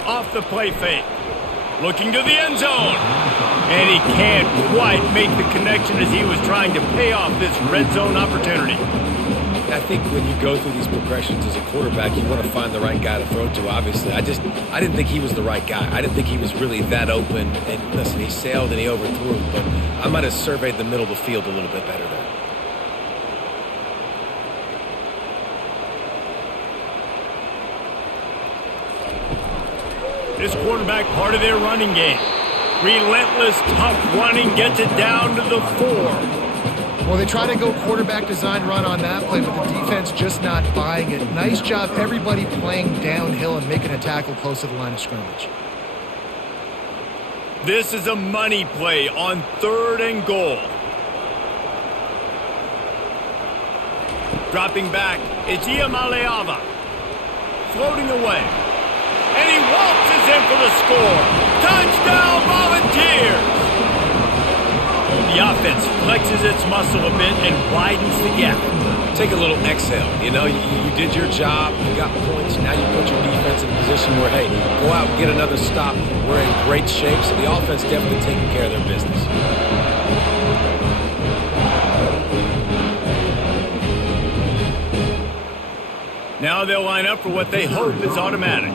Off the play fake. Looking to the end zone. And he can't quite make the connection as he was trying to pay off this red zone opportunity. I think when you go through these progressions as a quarterback, you want to find the right guy to throw to, obviously. I didn't think he was the right guy. I didn't think he was really that open. And listen, he sailed and he overthrew, but I might have surveyed the middle of the field a little bit better there. This quarterback, part of their running game. Relentless, tough running, gets it down to the 4. Well, they try to go quarterback design run on that play, but the defense just not buying it. Nice job, everybody playing downhill and making a tackle close to the line of scrimmage. This is a money play on 3rd and goal. Dropping back, it's Iamaleava. Floating away. And he waltzes in for the score. Touchdown, Volunteers! The offense flexes its muscle a bit and widens the gap. Take a little exhale. You know, you did your job. You got points. Now you put your defense in a position where, hey, go out and get another stop. We're in great shape, so the offense definitely taking care of their business. Now they'll line up for what they hope is automatic.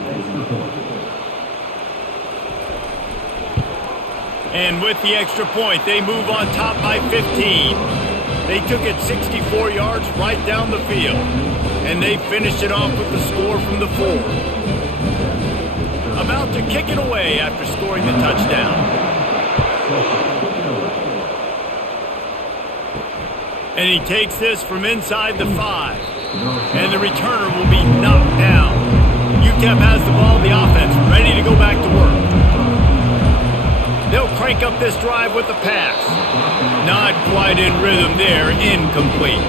And with the extra point, they move on top by 15. They took it 64 yards right down the field. And they finished it off with the score from the 4. About to kick it away after scoring the touchdown. And he takes this from inside the 5. And the returner will be knocked down. UTEP has the ball, the offense ready to go back to work. They'll crank up this drive with the pass. Not quite in rhythm there, incomplete.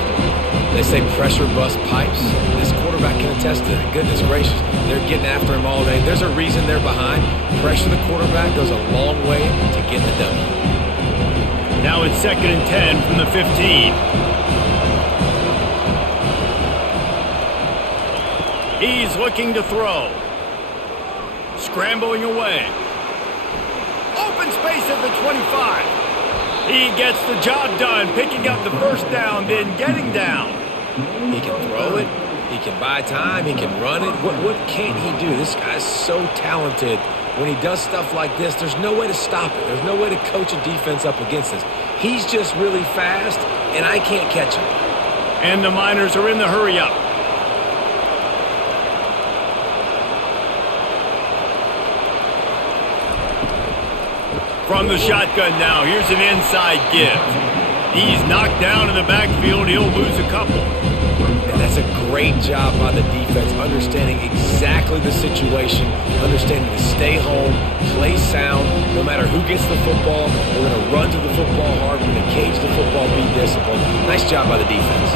They say pressure bust pipes. This quarterback can attest to it. Goodness gracious, they're getting after him all day. There's a reason they're behind. Pressure the quarterback goes a long way to getting the W. Now it's 2nd and 10 from the 15. He's looking to throw. Scrambling away. Open space at the 25. He gets the job done, picking up the 1st down, then getting down. He can throw it. He can buy time. He can run it. What can't he do? This guy's so talented. when he does stuff like this, there's no way to stop it. There's no way to coach a defense up against this. He's just really fast, and I can't catch him. And the Miners are in the hurry-up. From the shotgun now, here's an inside give. He's knocked down in the backfield. He'll lose a couple. And that's a great job by the defense, understanding exactly the situation, understanding to stay home, play sound. No matter who gets the football, we're going to run to the football hard. We're going to cage the football, be disciplined. Nice job by the defense.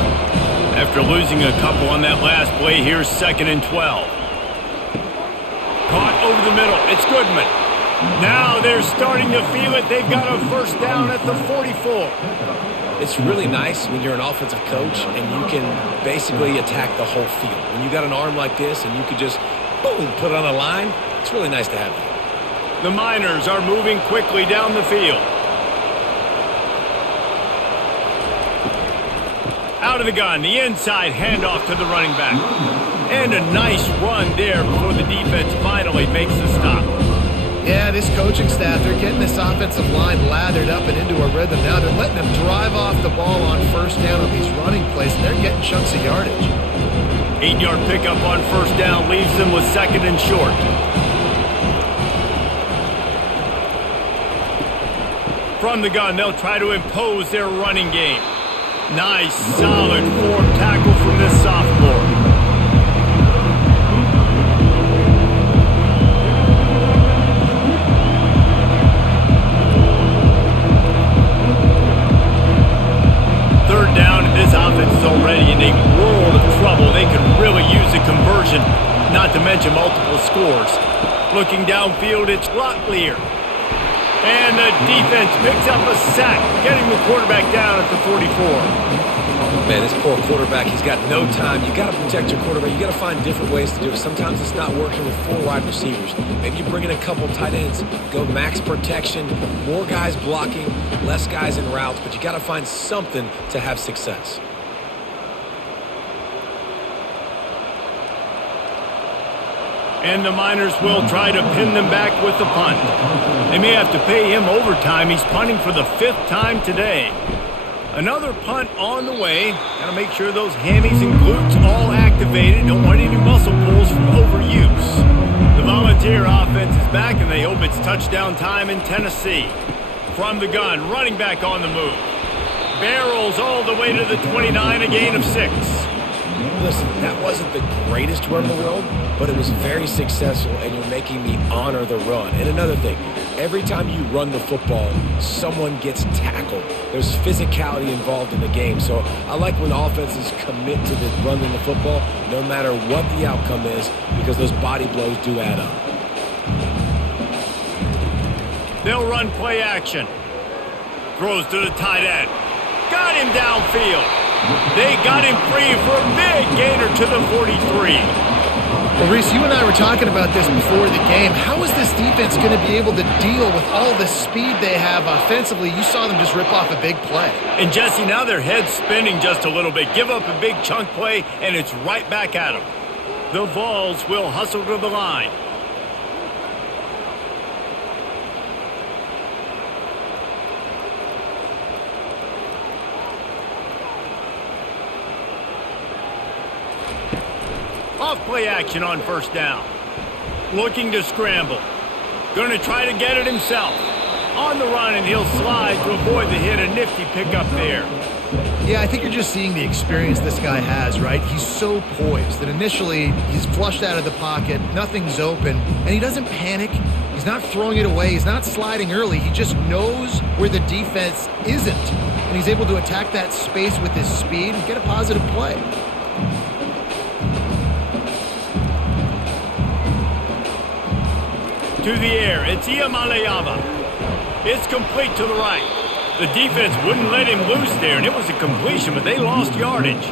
After losing a couple on that last play, here's 2nd and 12. Caught over the middle. It's Goodman. Now they're starting to feel it. They've got a first down at the 44. It's really nice when you're an offensive coach and you can basically attack the whole field. When you got an arm like this and you could just, boom, put it on a line, it's really nice to have that. The Miners are moving quickly down the field. Out of the gun, the inside handoff to the running back. And a nice run there before the defense finally makes the stop. Yeah, this coaching staff, they're getting this offensive line lathered up and into a rhythm now. They're letting them drive off the ball on first down on these running plays, and they're getting chunks of yardage. 8-yard pickup on first down leaves them with 2nd and short. From the gun, they'll try to impose their running game. Nice, solid form tackle from this sophomore. This offense is already in a world of trouble. They could really use a conversion, not to mention multiple scores. Looking downfield, it's Locklear. And the defense picks up a sack, getting the quarterback down at the 44. Man, this poor quarterback, he's got no time. You got to protect your quarterback. You got to find different ways to do it. Sometimes it's not working with 4 wide receivers. Maybe you bring in a couple tight ends, go max protection, more guys blocking, less guys in routes, but you got to find something to have success. And the Miners will try to pin them back with the punt. They may have to pay him overtime. He's punting for the 5th time today. Another punt on the way. Got to make sure those hammies and glutes all activated. Don't want any muscle pulls from overuse. The Volunteer offense is back, and they hope it's touchdown time in Tennessee. From the gun, running back on the move. Barrels all the way to the 29, a gain of 6. Listen, that wasn't the greatest run in the world, but it was very successful, and you're making me honor the run. And another thing, every time you run the football, someone gets tackled. There's physicality involved in the game. So I like when offenses commit to the running the football, no matter what the outcome is, because those body blows do add up. They'll run play action. Throws to the tight end. Got him downfield. They got him free for a big gainer to the 43. Well, Reese, you and I were talking about this before the game. How is this defense going to be able to deal with all the speed they have offensively? You saw them just rip off a big play. And, Jesse, now their head's spinning just a little bit. Give up a big chunk play, and it's right back at them. The Vols will hustle to the line. Off play action on first down. Looking to scramble. Going to try to get it himself. On the run, and he'll slide to avoid the hit. A nifty pickup there. Yeah, I think you're just seeing the experience this guy has, right? He's so poised that initially he's flushed out of the pocket, nothing's open, and he doesn't panic. He's not throwing it away. He's not sliding early. He just knows where the defense isn't, and he's able to attack that space with his speed and get a positive play. To the air, it's Iamaleava. It's complete to the right. The defense wouldn't let him loose there, and it was a completion, but they lost yardage.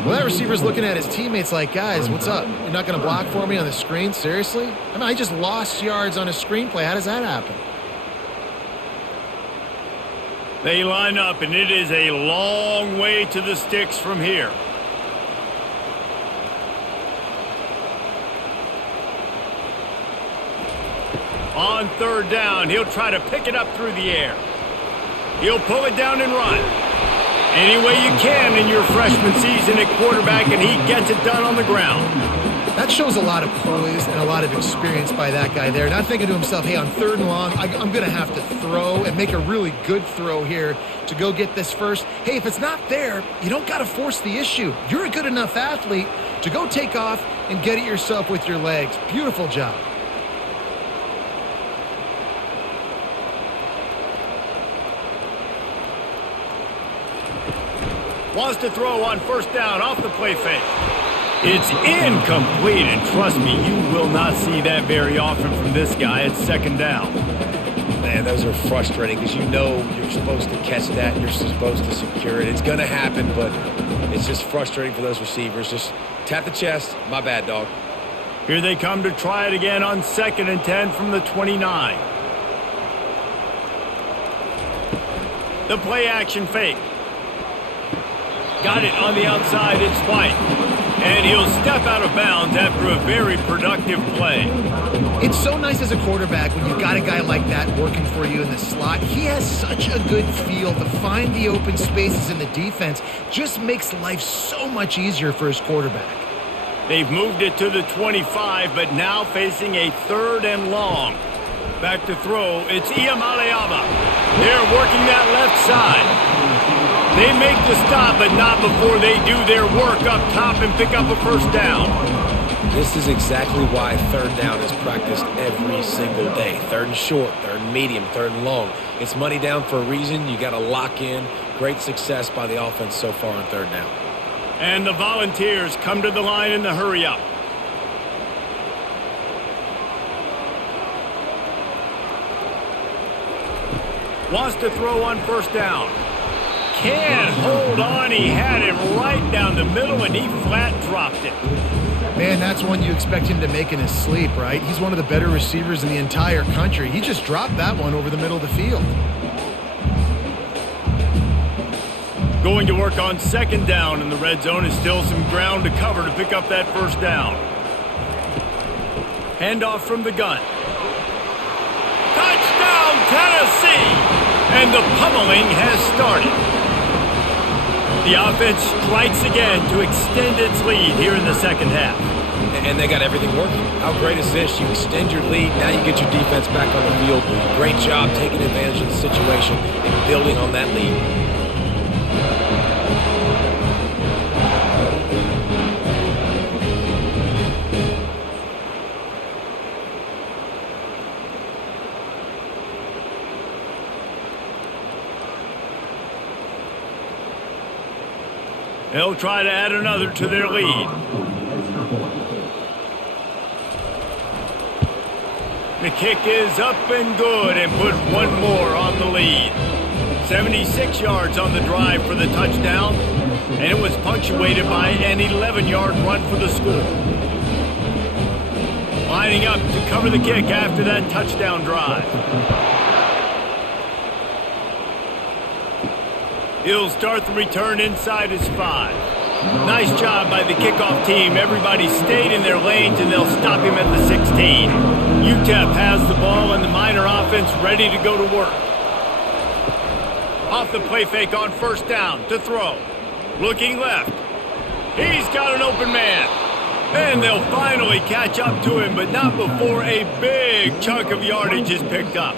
Well, that receiver's looking at his teammates like, guys, what's up? You're not going to block for me on the screen? Seriously? I mean, I just lost yards on a screenplay. How does that happen? They line up, and it is a long way to the sticks from here. On third down, he'll try to pick it up through the air. He'll pull it down and run. Any way you can in your freshman season at quarterback, and he gets it done on the ground. That shows a lot of poise and a lot of experience by that guy there. Not thinking to himself, hey, on third and long, I'm going to have to throw and make a really good throw here to go get this first. Hey, if it's not there, you don't got to force the issue. You're a good enough athlete to go take off and get it yourself with your legs. Beautiful job. Wants to throw on first down off the play fake. It's incomplete, and trust me, you will not see that very often from this guy at second down. Man, those are frustrating because you know you're supposed to catch that. You're supposed to secure it. It's going to happen, but it's just frustrating for those receivers. Just tap the chest. My bad, dog. Here they come to try it again on 2nd and 10 from the 29. The play action fake. Got it on the outside. It's White. And he'll step out of bounds after a very productive play. It's so nice as a quarterback when you've got a guy like that working for you in the slot. He has such a good feel to find the open spaces in the defense. Just makes life so much easier for his quarterback. They've moved it to the 25, but now facing a 3rd and long. Back to throw. It's Iamaleava. They're working that left side. They make the stop, but not before they do their work up top and pick up a first down. This is exactly why third down is practiced every single day. 3rd and short, 3rd and medium, 3rd and long. It's money down for a reason. You got to lock in. Great success by the offense so far on 3rd down. And the Volunteers come to the line in the hurry up. Wants to throw on first down. Can't hold on. He had it right down the middle, and he flat dropped it. Man, that's one you expect him to make in his sleep, right? He's one of the better receivers in the entire country. He just dropped that one over the middle of the field. Going to work on 2nd down, and the red zone is still some ground to cover to pick up that first down. Handoff from the gun. Touchdown, Tennessee! And the pummeling has started. The offense strikes again to extend its lead here in the 2nd half. And they got everything working. How great is this? You extend your lead, now you get your defense back on the field. Great job taking advantage of the situation and building on that lead. They'll try to add another to their lead. The kick is up and good and put one more on the lead. 76 yards on the drive for the touchdown, and it was punctuated by an 11-yard run for the score. Lining up to cover the kick after that touchdown drive. He'll start the return inside his 5. Nice job by the kickoff team. Everybody stayed in their lanes, and they'll stop him at the 16. UTEP has the ball, and the Miner offense ready to go to work. Off the play fake on first down to throw. Looking left. He's got an open man. And they'll finally catch up to him, but not before a big chunk of yardage is picked up.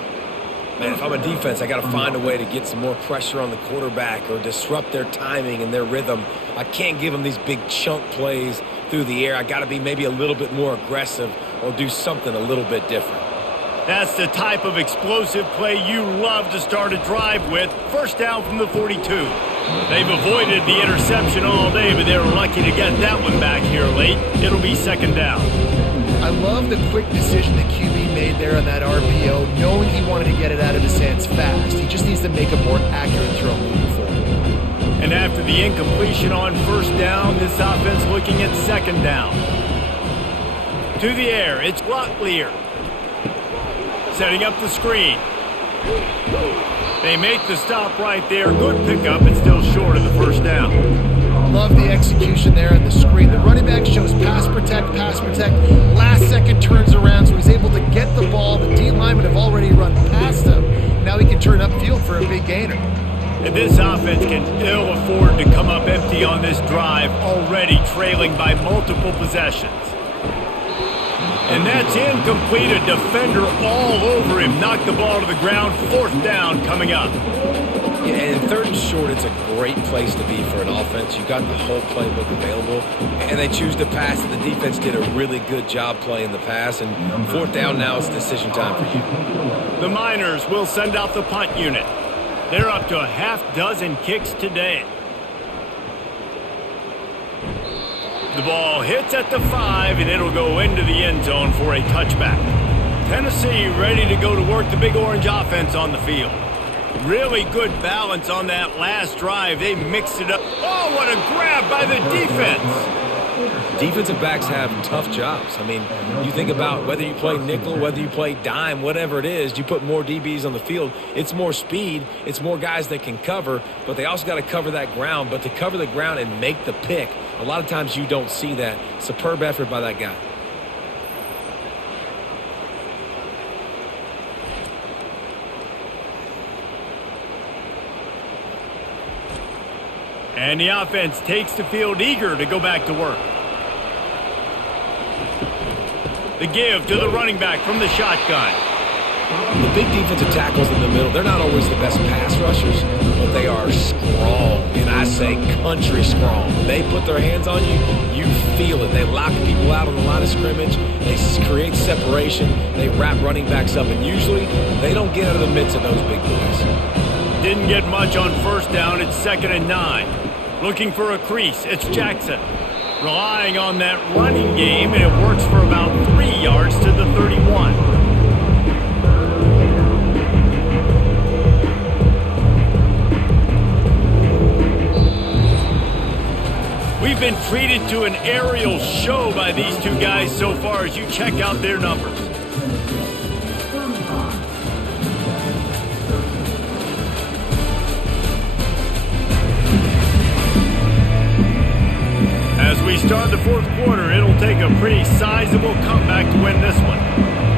Man, if I'm a defense, I got to find a way to get some more pressure on the quarterback or disrupt their timing and their rhythm. I can't give them these big chunk plays through the air. I got to be maybe a little bit more aggressive or do something a little bit different. That's the type of explosive play you love to start a drive with. First down from the 42. They've avoided the interception all day, but they were lucky to get that one back here late. It'll be 2nd down. I love the quick decision the QB made there on that RPO, knowing he wanted to get it out of his hands fast. He just needs to make a more accurate throw moving forward. And after the incompletion on first down, this offense looking at 2nd down. To the air, it's Locklear. Setting up the screen. They make the stop right there. Good pickup, and still short of the first down. love the execution there on the screen. The running back shows pass protect, last second turns around, so he's able to get the ball. The D linemen have already run past him. Now he can turn upfield for a big gainer. And this offense can ill afford to come up empty on this drive, already trailing by multiple possessions. And that's incomplete. A defender all over him. Knocked the ball to the ground. 4th down coming up. Yeah, and 3rd and short, it's a great place to be for an offense. You got the whole playbook available, and they choose to pass. And the defense did a really good job playing the pass. And 4th down now, it's decision time for you. The Miners will send out the punt unit. They're up to a half-dozen kicks today. The ball hits at the 5, and it'll go into the end zone for a touchback. Tennessee ready to go to work the Big Orange offense on the field. Really good balance on that last drive. They mixed it up. Oh, what a grab by the defense. Defensive backs have tough jobs. I mean, you think about whether you play nickel, whether you play dime, whatever it is, you put more DBs on the field. It's more speed. It's more guys that can cover, but they also got to cover that ground. But to cover the ground and make the pick, a lot of times you don't see that. Superb effort by that guy. And the offense takes the field eager to go back to work. The give to the running back from the shotgun. The big defensive tackles in the middle, they're not always the best pass rushers, but they are strong, and I say country strong. When they put their hands on you, you feel it. They lock people out on the line of scrimmage. They create separation. They wrap running backs up, and usually they don't get out of the midst of those big boys. Didn't get much on 1st down. It's 2nd and 9. Looking for a crease. It's Jackson. Relying on that running game, and it works for about 3 yards to the 31. We've been treated to an aerial show by these two guys so far as you check out their numbers. As we start the 4th quarter, it'll take a pretty sizable comeback to win this one.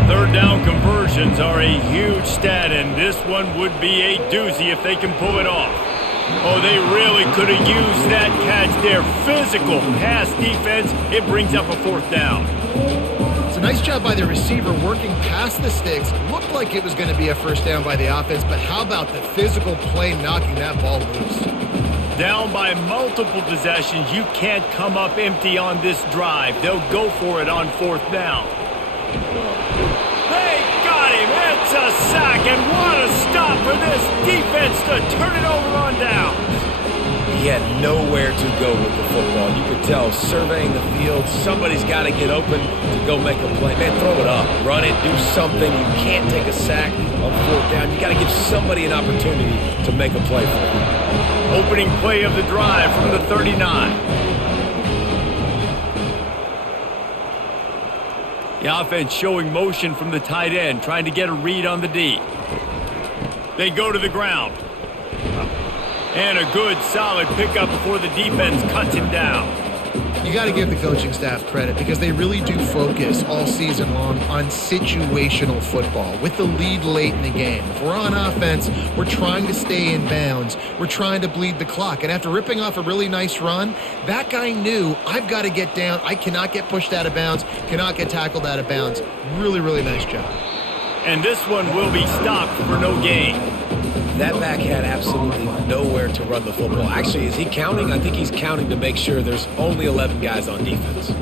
3rd down conversions are a huge stat, and this one would be a doozy if they can pull it off. Oh, they really could have used that catch there. Physical pass defense. It brings up a 4th down. It's a nice job by the receiver working past the sticks. Looked like it was going to be a 1st down by the offense, but how about the physical play knocking that ball loose? Down by multiple possessions, you can't come up empty on this drive. They'll go for it on 4th down. They got him. It's a sack, and what a stop for this defense to turn it over on downs. He had nowhere to go with the football. You could tell surveying the field, somebody's got to get open to go make a play. Man, throw it up, run it, do something. You can't take a sack on 4th down. You got to give somebody an opportunity to make a play for you. Opening play of the drive from the 39. The offense showing motion from the tight end, trying to get a read on the D. They go to the ground. And a good, solid pickup before the defense cuts him down. You got to give the coaching staff credit because they really do focus all season long on situational football with the lead late in the game. If we're on offense, we're trying to stay in bounds. We're trying to bleed the clock. And after ripping off a really nice run, that guy knew, I've got to get down. I cannot get pushed out of bounds, cannot get tackled out of bounds. Really, really nice job. And this one will be stopped for no gain. That back had absolutely nowhere to run the football. Actually, is he counting? I think he's counting to make sure there's only 11 guys on defense.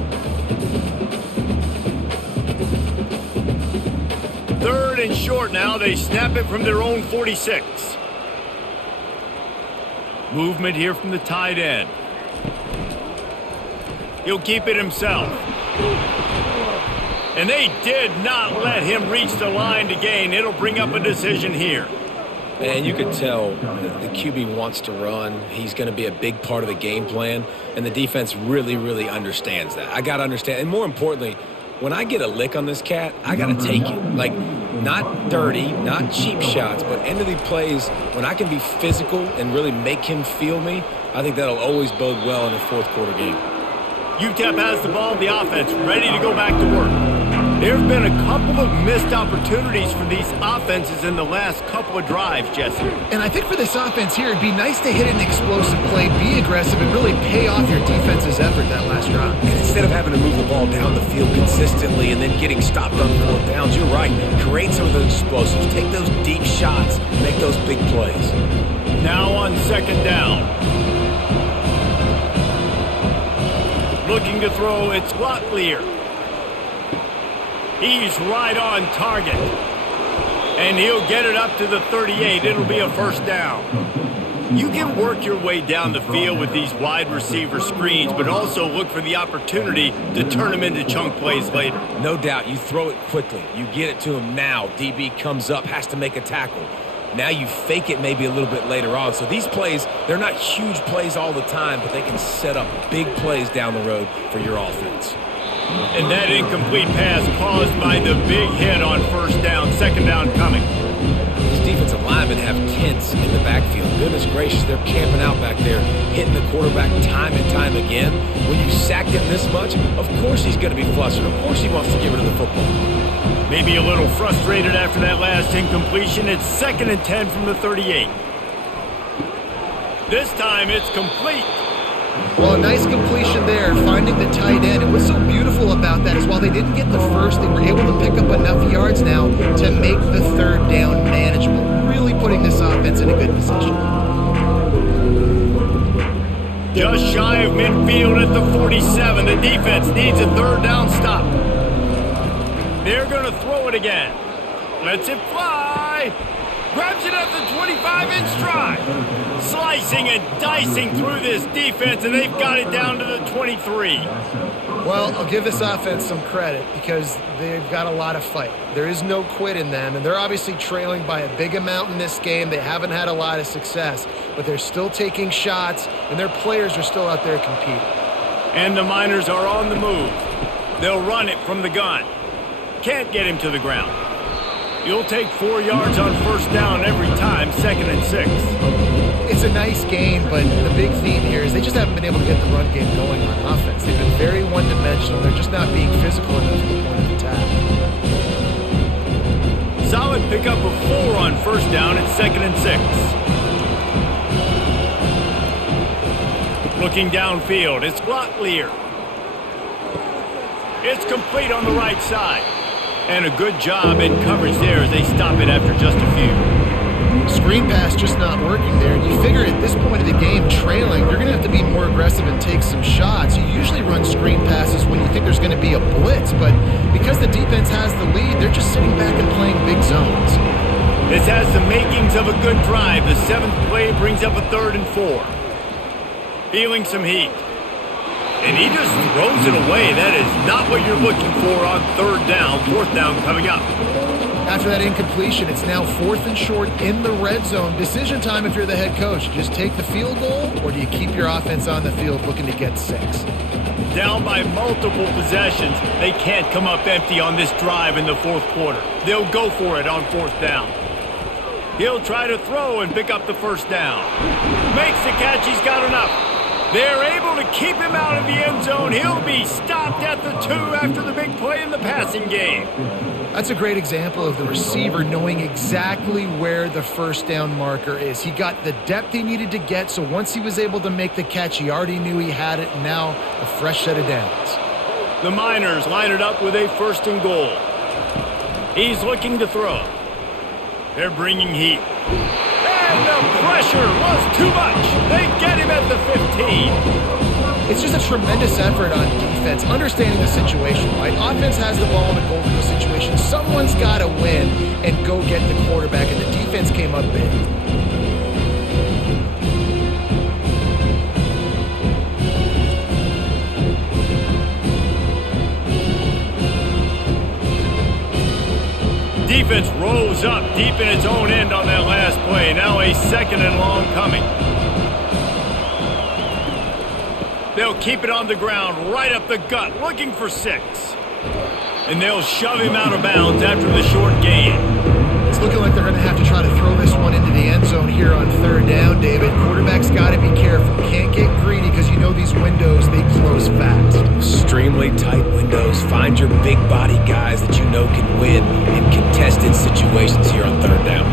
3rd and short now. They snap it from their own 46. Movement here from the tight end. He'll keep it himself. And they did not let him reach the line to gain. It'll bring up a decision here. And you could tell the QB wants to run. He's going to be a big part of the game plan. And the defense really, really understands that. I got to understand. And more importantly, when I get a lick on this cat, I got to take it. Like, not dirty, not cheap shots, but end of the plays, when I can be physical and really make him feel me, I think that'll always bode well in a fourth quarter game. UTEP has the ball, the offense ready to go back to work. There have been a couple of missed opportunities for these offenses in the last couple of drives, Jesse. And I think for this offense here, it'd be nice to hit an explosive play, be aggressive, and really pay off your defense's effort that last drive. And instead of having to move the ball down the field consistently and then getting stopped on fourth downs, you're right. Create some of those explosives. Take those deep shots. Make those big plays. Now on second down. Looking to throw, it's Locklear. He's right on target. And he'll get it up to the 38. It'll be a first down. You can work your way down the field with these wide receiver screens, but also look for the opportunity to turn them into chunk plays later. No doubt. You throw it quickly. You get it to him now. DB comes up, has to make a tackle. Now you fake it maybe a little bit later on. So these plays, they're not huge plays all the time, but they can set up big plays down the road for your offense. And that incomplete pass caused by the big hit on first down. Second down coming. These defensive linemen have tents in the backfield. Goodness gracious, they're camping out back there, hitting the quarterback time and time again. When you sacked him this much, of course he's going to be flustered. Of course he wants to get rid of the football. Maybe a little frustrated after that last incompletion. It's 2nd and 10 from the 38. This time it's complete. Well, a nice completion there, finding the tight end. And what's so beautiful about that is while they didn't get the first, they were able to pick up enough yards now to make the third down manageable, really putting this offense in a good position. Just shy of midfield at the 47. The defense needs a third down stop. They're going to throw it again. Lets it fly. Grabs it at the 25-inch stride. Slicing and dicing through this defense, and they've got it down to the 23. Well, I'll give this offense some credit because they've got a lot of fight. There is no quit in them, and they're obviously trailing by a big amount in this game. They haven't had a lot of success, but they're still taking shots, and their players are still out there competing. And the Miners are on the move. They'll run it from the gun. Can't get him to the ground. You'll take 4 yards on first down every time, 2nd and 6. It's a nice game, but the big theme here is they just haven't been able to get the run game going on offense. They've been very one-dimensional. They're just not being physical enough at the point of attack. Solid pickup of 4 on first down at 2nd and 6. Looking downfield, it's Locklear. It's complete on the right side. And a good job in coverage there as they stop it after just a few. Screen pass just not working there. And you figure at this point of the game, trailing, you're going to have to be more aggressive and take some shots. You usually run screen passes when you think there's going to be a blitz, but because the defense has the lead, they're just sitting back and playing big zones. This has the makings of a good drive. The 7th play brings up a 3rd and 4. Feeling some heat. And he just throws it away. That is not what you're looking for on 3rd down. 4th down coming up. After that incompletion, it's now 4th and short in the red zone. Decision time if you're the head coach. Just take the field goal, or do you keep your offense on the field looking to get 6? Down by multiple possessions. They can't come up empty on this drive in the 4th quarter. They'll go for it on 4th down. He'll try to throw and pick up the first down. Makes the catch. He's got enough. They're able to keep him out of the end zone. He'll be stopped at the 2 after the big play in the passing game. That's a great example of the receiver knowing exactly where the first down marker is. He got the depth he needed to get, so once he was able to make the catch, he already knew he had it, and now a fresh set of downs. The Miners line it up with a 1st and goal. He's looking to throw. They're bringing heat. And the pressure was too much. They get him at the 15. It's just a tremendous effort on defense, understanding the situation, right? Offense has the ball in a goal-to-go situation. Someone's got to win and go get the quarterback, and the defense came up big. Defense rose up deep in its own end on that last play. Now a 2nd and long coming. They'll keep it on the ground, right up the gut, looking for 6. And they'll shove him out of bounds after the short gain. It's looking like they're going to have to try to throw this one into the end zone here on 3rd down, David. Quarterback's got to be careful. Can't are big body guys that you know can win in contested situations here on third down.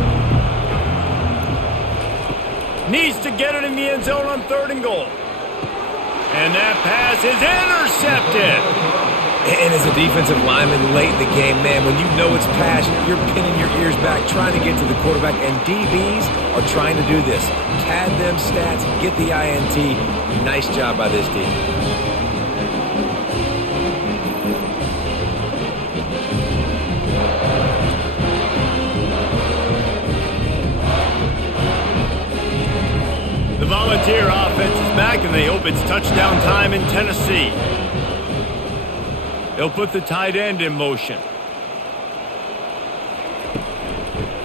Needs to get it in the end zone on 3rd and goal. And that pass is intercepted. And as a defensive lineman late in the game, man, when you know it's pass, you're pinning your ears back, trying to get to the quarterback, and DBs are trying to do this. Pad them stats, get the INT. Nice job by this D. The Volunteer offense is back, and they hope it's touchdown time in Tennessee. They'll put the tight end in motion.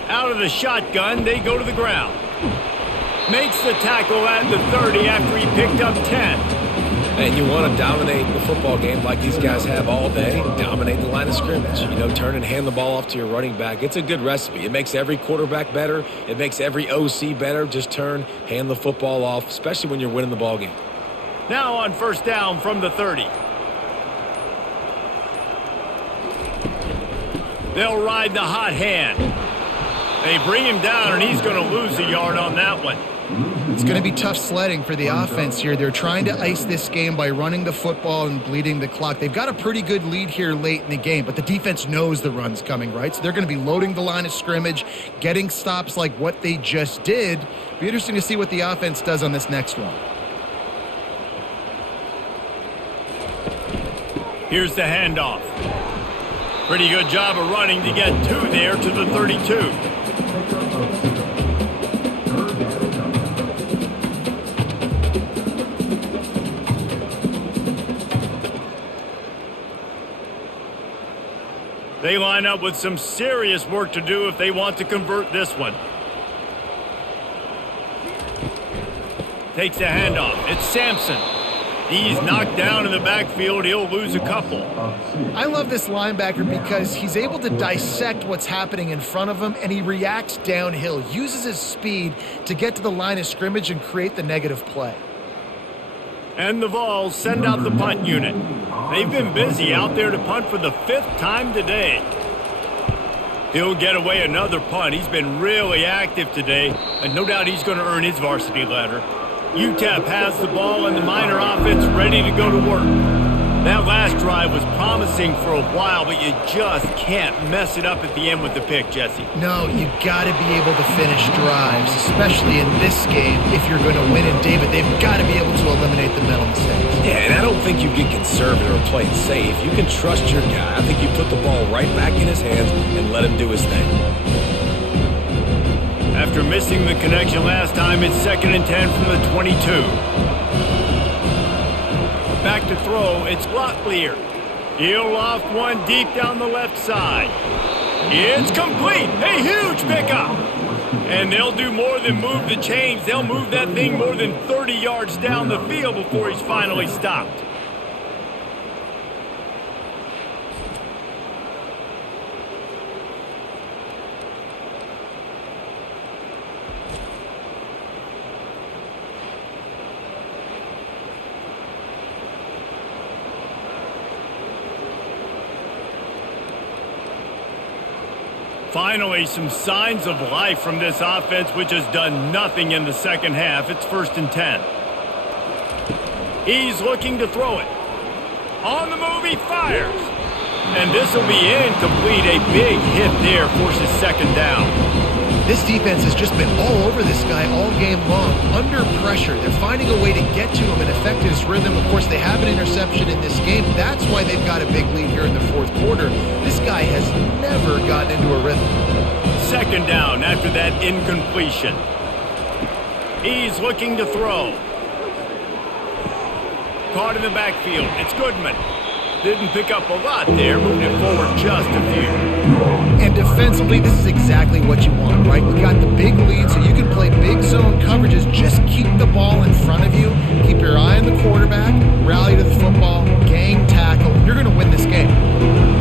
Out of the shotgun, they go to the ground. Makes the tackle at the 30 after he picked up 10. And you want to dominate the football game like these guys have all day. Dominate the line of scrimmage. You know, turn and hand the ball off to your running back. It's a good recipe. It makes every quarterback better. It makes every OC better. Just turn, hand the football off, especially when you're winning the ball game. Now on 1st down from the 30. They'll ride the hot hand. They bring him down, and he's going to lose a yard on that one. It's going to be tough sledding for the offense here. They're trying to ice this game by running the football and bleeding the clock. They've got a pretty good lead here late in the game, but the defense knows the run's coming, right? So they're going to be loading the line of scrimmage, getting stops like what they just did. Be interesting to see what the offense does on this next one. Here's the handoff. Pretty good job of running to get 2 there to the 32. They line up with some serious work to do if they want to convert this one. Takes the handoff. It's Sampson. He's knocked down in the backfield. He'll lose a couple. I love this linebacker because he's able to dissect what's happening in front of him, and he reacts downhill, uses his speed to get to the line of scrimmage and create the negative play. And the Vols send out the punt unit. They've been busy out there to punt for the 5th time today. He'll get away another punt. He's been really active today, and no doubt he's going to earn his varsity letter. UTEP has the ball, and the Miner offense ready to go to work. That last drive was promising for a while, but you just can't mess it up at the end with the pick, Jesse. No, you got to be able to finish drives, especially in this game. If you're going to win in David, they've got to be able to eliminate the mental mistakes. Yeah, and I don't think you get conservative or play it safe. You can trust your guy. I think you put the ball right back in his hands and let him do his thing. After missing the connection last time, it's 2nd and 10 from the 22. Back to throw, it's Locklear. He'll loft one deep down the left side. It's complete. A huge pickup. And they'll do more than move the chains. They'll move that thing more than 30 yards down the field before he's finally stopped. Finally, some signs of life from this offense, which has done nothing in the second half. It's 1st and 10. He's looking to throw it. On the move, he fires. And this will be incomplete. A big hit there forces 2nd down. This defense has just been all over this guy all game long, under pressure. They're finding a way to get to him and affect his rhythm. Of course, they have an interception in this game. That's why they've got a big lead here in the 4th quarter. This guy has never gotten into a rhythm. 2nd down after that incompletion. He's looking to throw. Caught in the backfield. It's Goodman. Didn't pick up a lot there, moved it forward just a few. And defensively, this is exactly what you want, right? You got the big lead, so you can play big zone coverages. Just keep the ball in front of you. Keep your eye on the quarterback. Rally to the football. Gang tackle. You're going to win this game.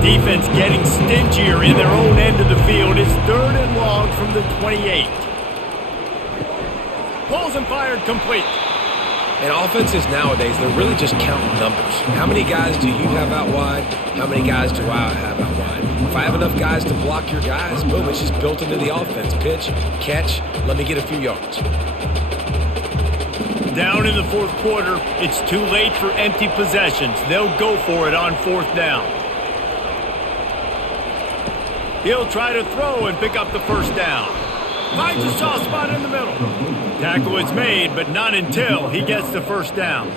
Defense getting stingier in their own end of the field. It's 3rd and long from the 28. Pulls and fired complete. And offenses nowadays, they're really just counting numbers. How many guys do you have out wide? How many guys do I have out wide? If I have enough guys to block your guys, boom, it's just built into the offense. Pitch, catch, let me get a few yards. Down in the fourth quarter, it's too late for empty possessions. They'll go for it on fourth down. He'll try to throw and pick up the first down. Finds a soft spot in the middle. Tackle is made, but not until he gets the first down.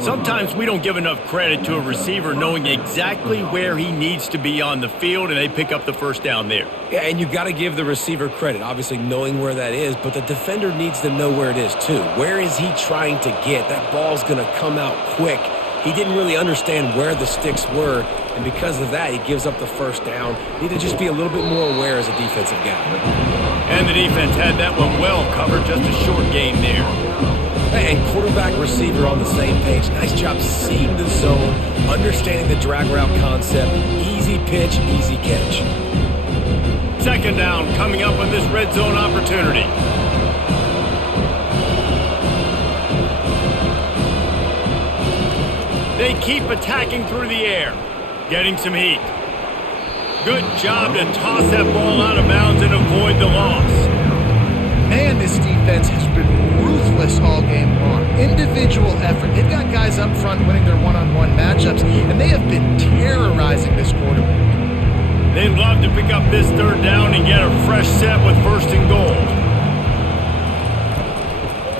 Sometimes we don't give enough credit to a receiver knowing exactly where he needs to be on the field, and they pick up the first down there. Yeah, and you've got to give the receiver credit, obviously knowing where that is, but the defender needs to know where it is too. Where is he trying to get? That ball's going to come out quick. He didn't really understand where the sticks were, and because of that, he gives up the first down. Need to just be a little bit more aware as a defensive guy. And the defense had that one well covered, just a short game there. And quarterback, receiver on the same page. Nice job seeing the zone, understanding the drag route concept. Easy pitch, easy catch. Second down coming up on this red zone opportunity. They keep attacking through the air, getting some heat. Good job to toss that ball out of bounds and avoid the loss. Man, this defense has been ruthless all game long. Individual effort. They've got guys up front winning their one-on-one matchups, and they have been terrorizing this quarterback. They'd love to pick up this third down and get a fresh set with first and goal.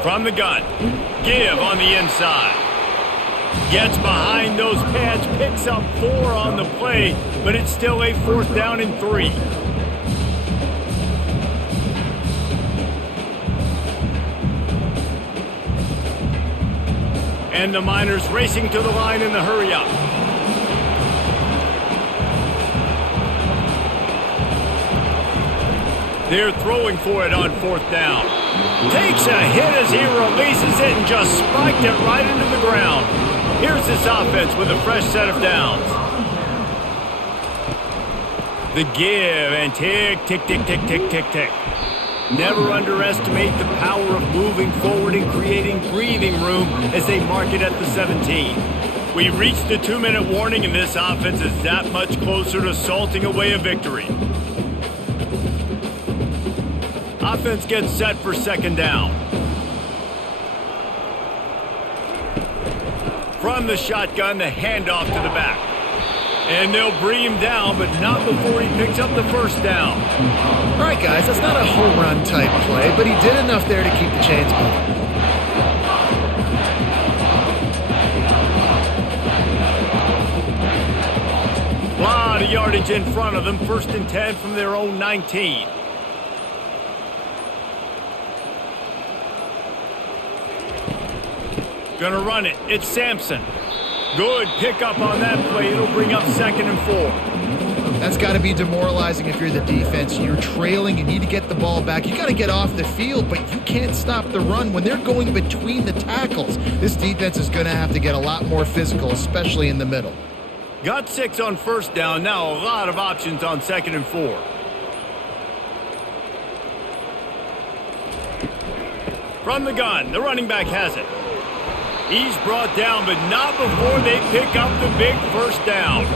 From the gun, give on the inside. Gets behind those pads, picks up 4 on the play, but it's still a fourth down and 3. And the Miners racing to the line in the hurry-up. They're throwing for it on fourth down. Takes a hit as he releases it and just spiked it right into the ground. Here's this offense with a fresh set of downs. The give and tick, tick, tick, tick, tick, tick, tick. Never underestimate the power of moving forward and creating breathing room as they mark it at the 17. We've reached the 2-minute warning, and this offense is that much closer to salting away a victory. Offense gets set for second down. From the shotgun, the handoff to the back. And they'll bring him down, but not before he picks up the first down. All right, guys, that's not a home run type play, but he did enough there to keep the chains moving. Lot of yardage in front of them, first and 10 from their own 19. Gonna run it. It's Sampson. Good pickup on that play. It'll bring up second and 4. That's got to be demoralizing if you're the defense. You're trailing. You need to get the ball back. You got to get off the field, but you can't stop the run when they're going between the tackles. This defense is going to have to get a lot more physical, especially in the middle. Got 6 on first down. Now a lot of options on second and 4. From the gun, the running back has it. He's brought down, but not before they pick up the big first down.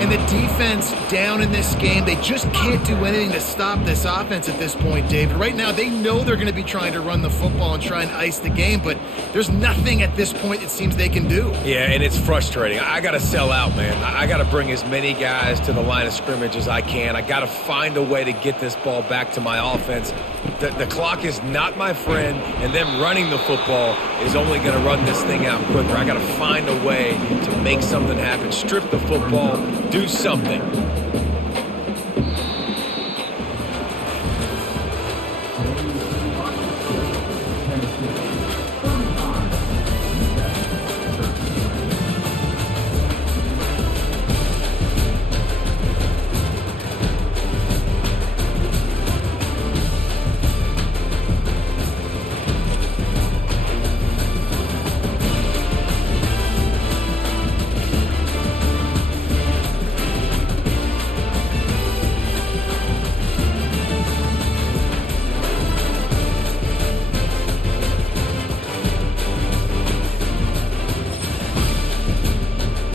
And the defense down in this game, they just can't do anything to stop this offense at this point, David. Right now, they know they're going to be trying to run the football and try and ice the game, but there's nothing at this point it seems they can do. Yeah, and it's frustrating. I got to sell out, man. I got to bring as many guys to the line of scrimmage as I can. I got to find a way to get this ball back to my offense. The clock is not my friend, and them running the football is only going to run this thing out quicker. I got to find a way to make something happen. Strip the football, do something.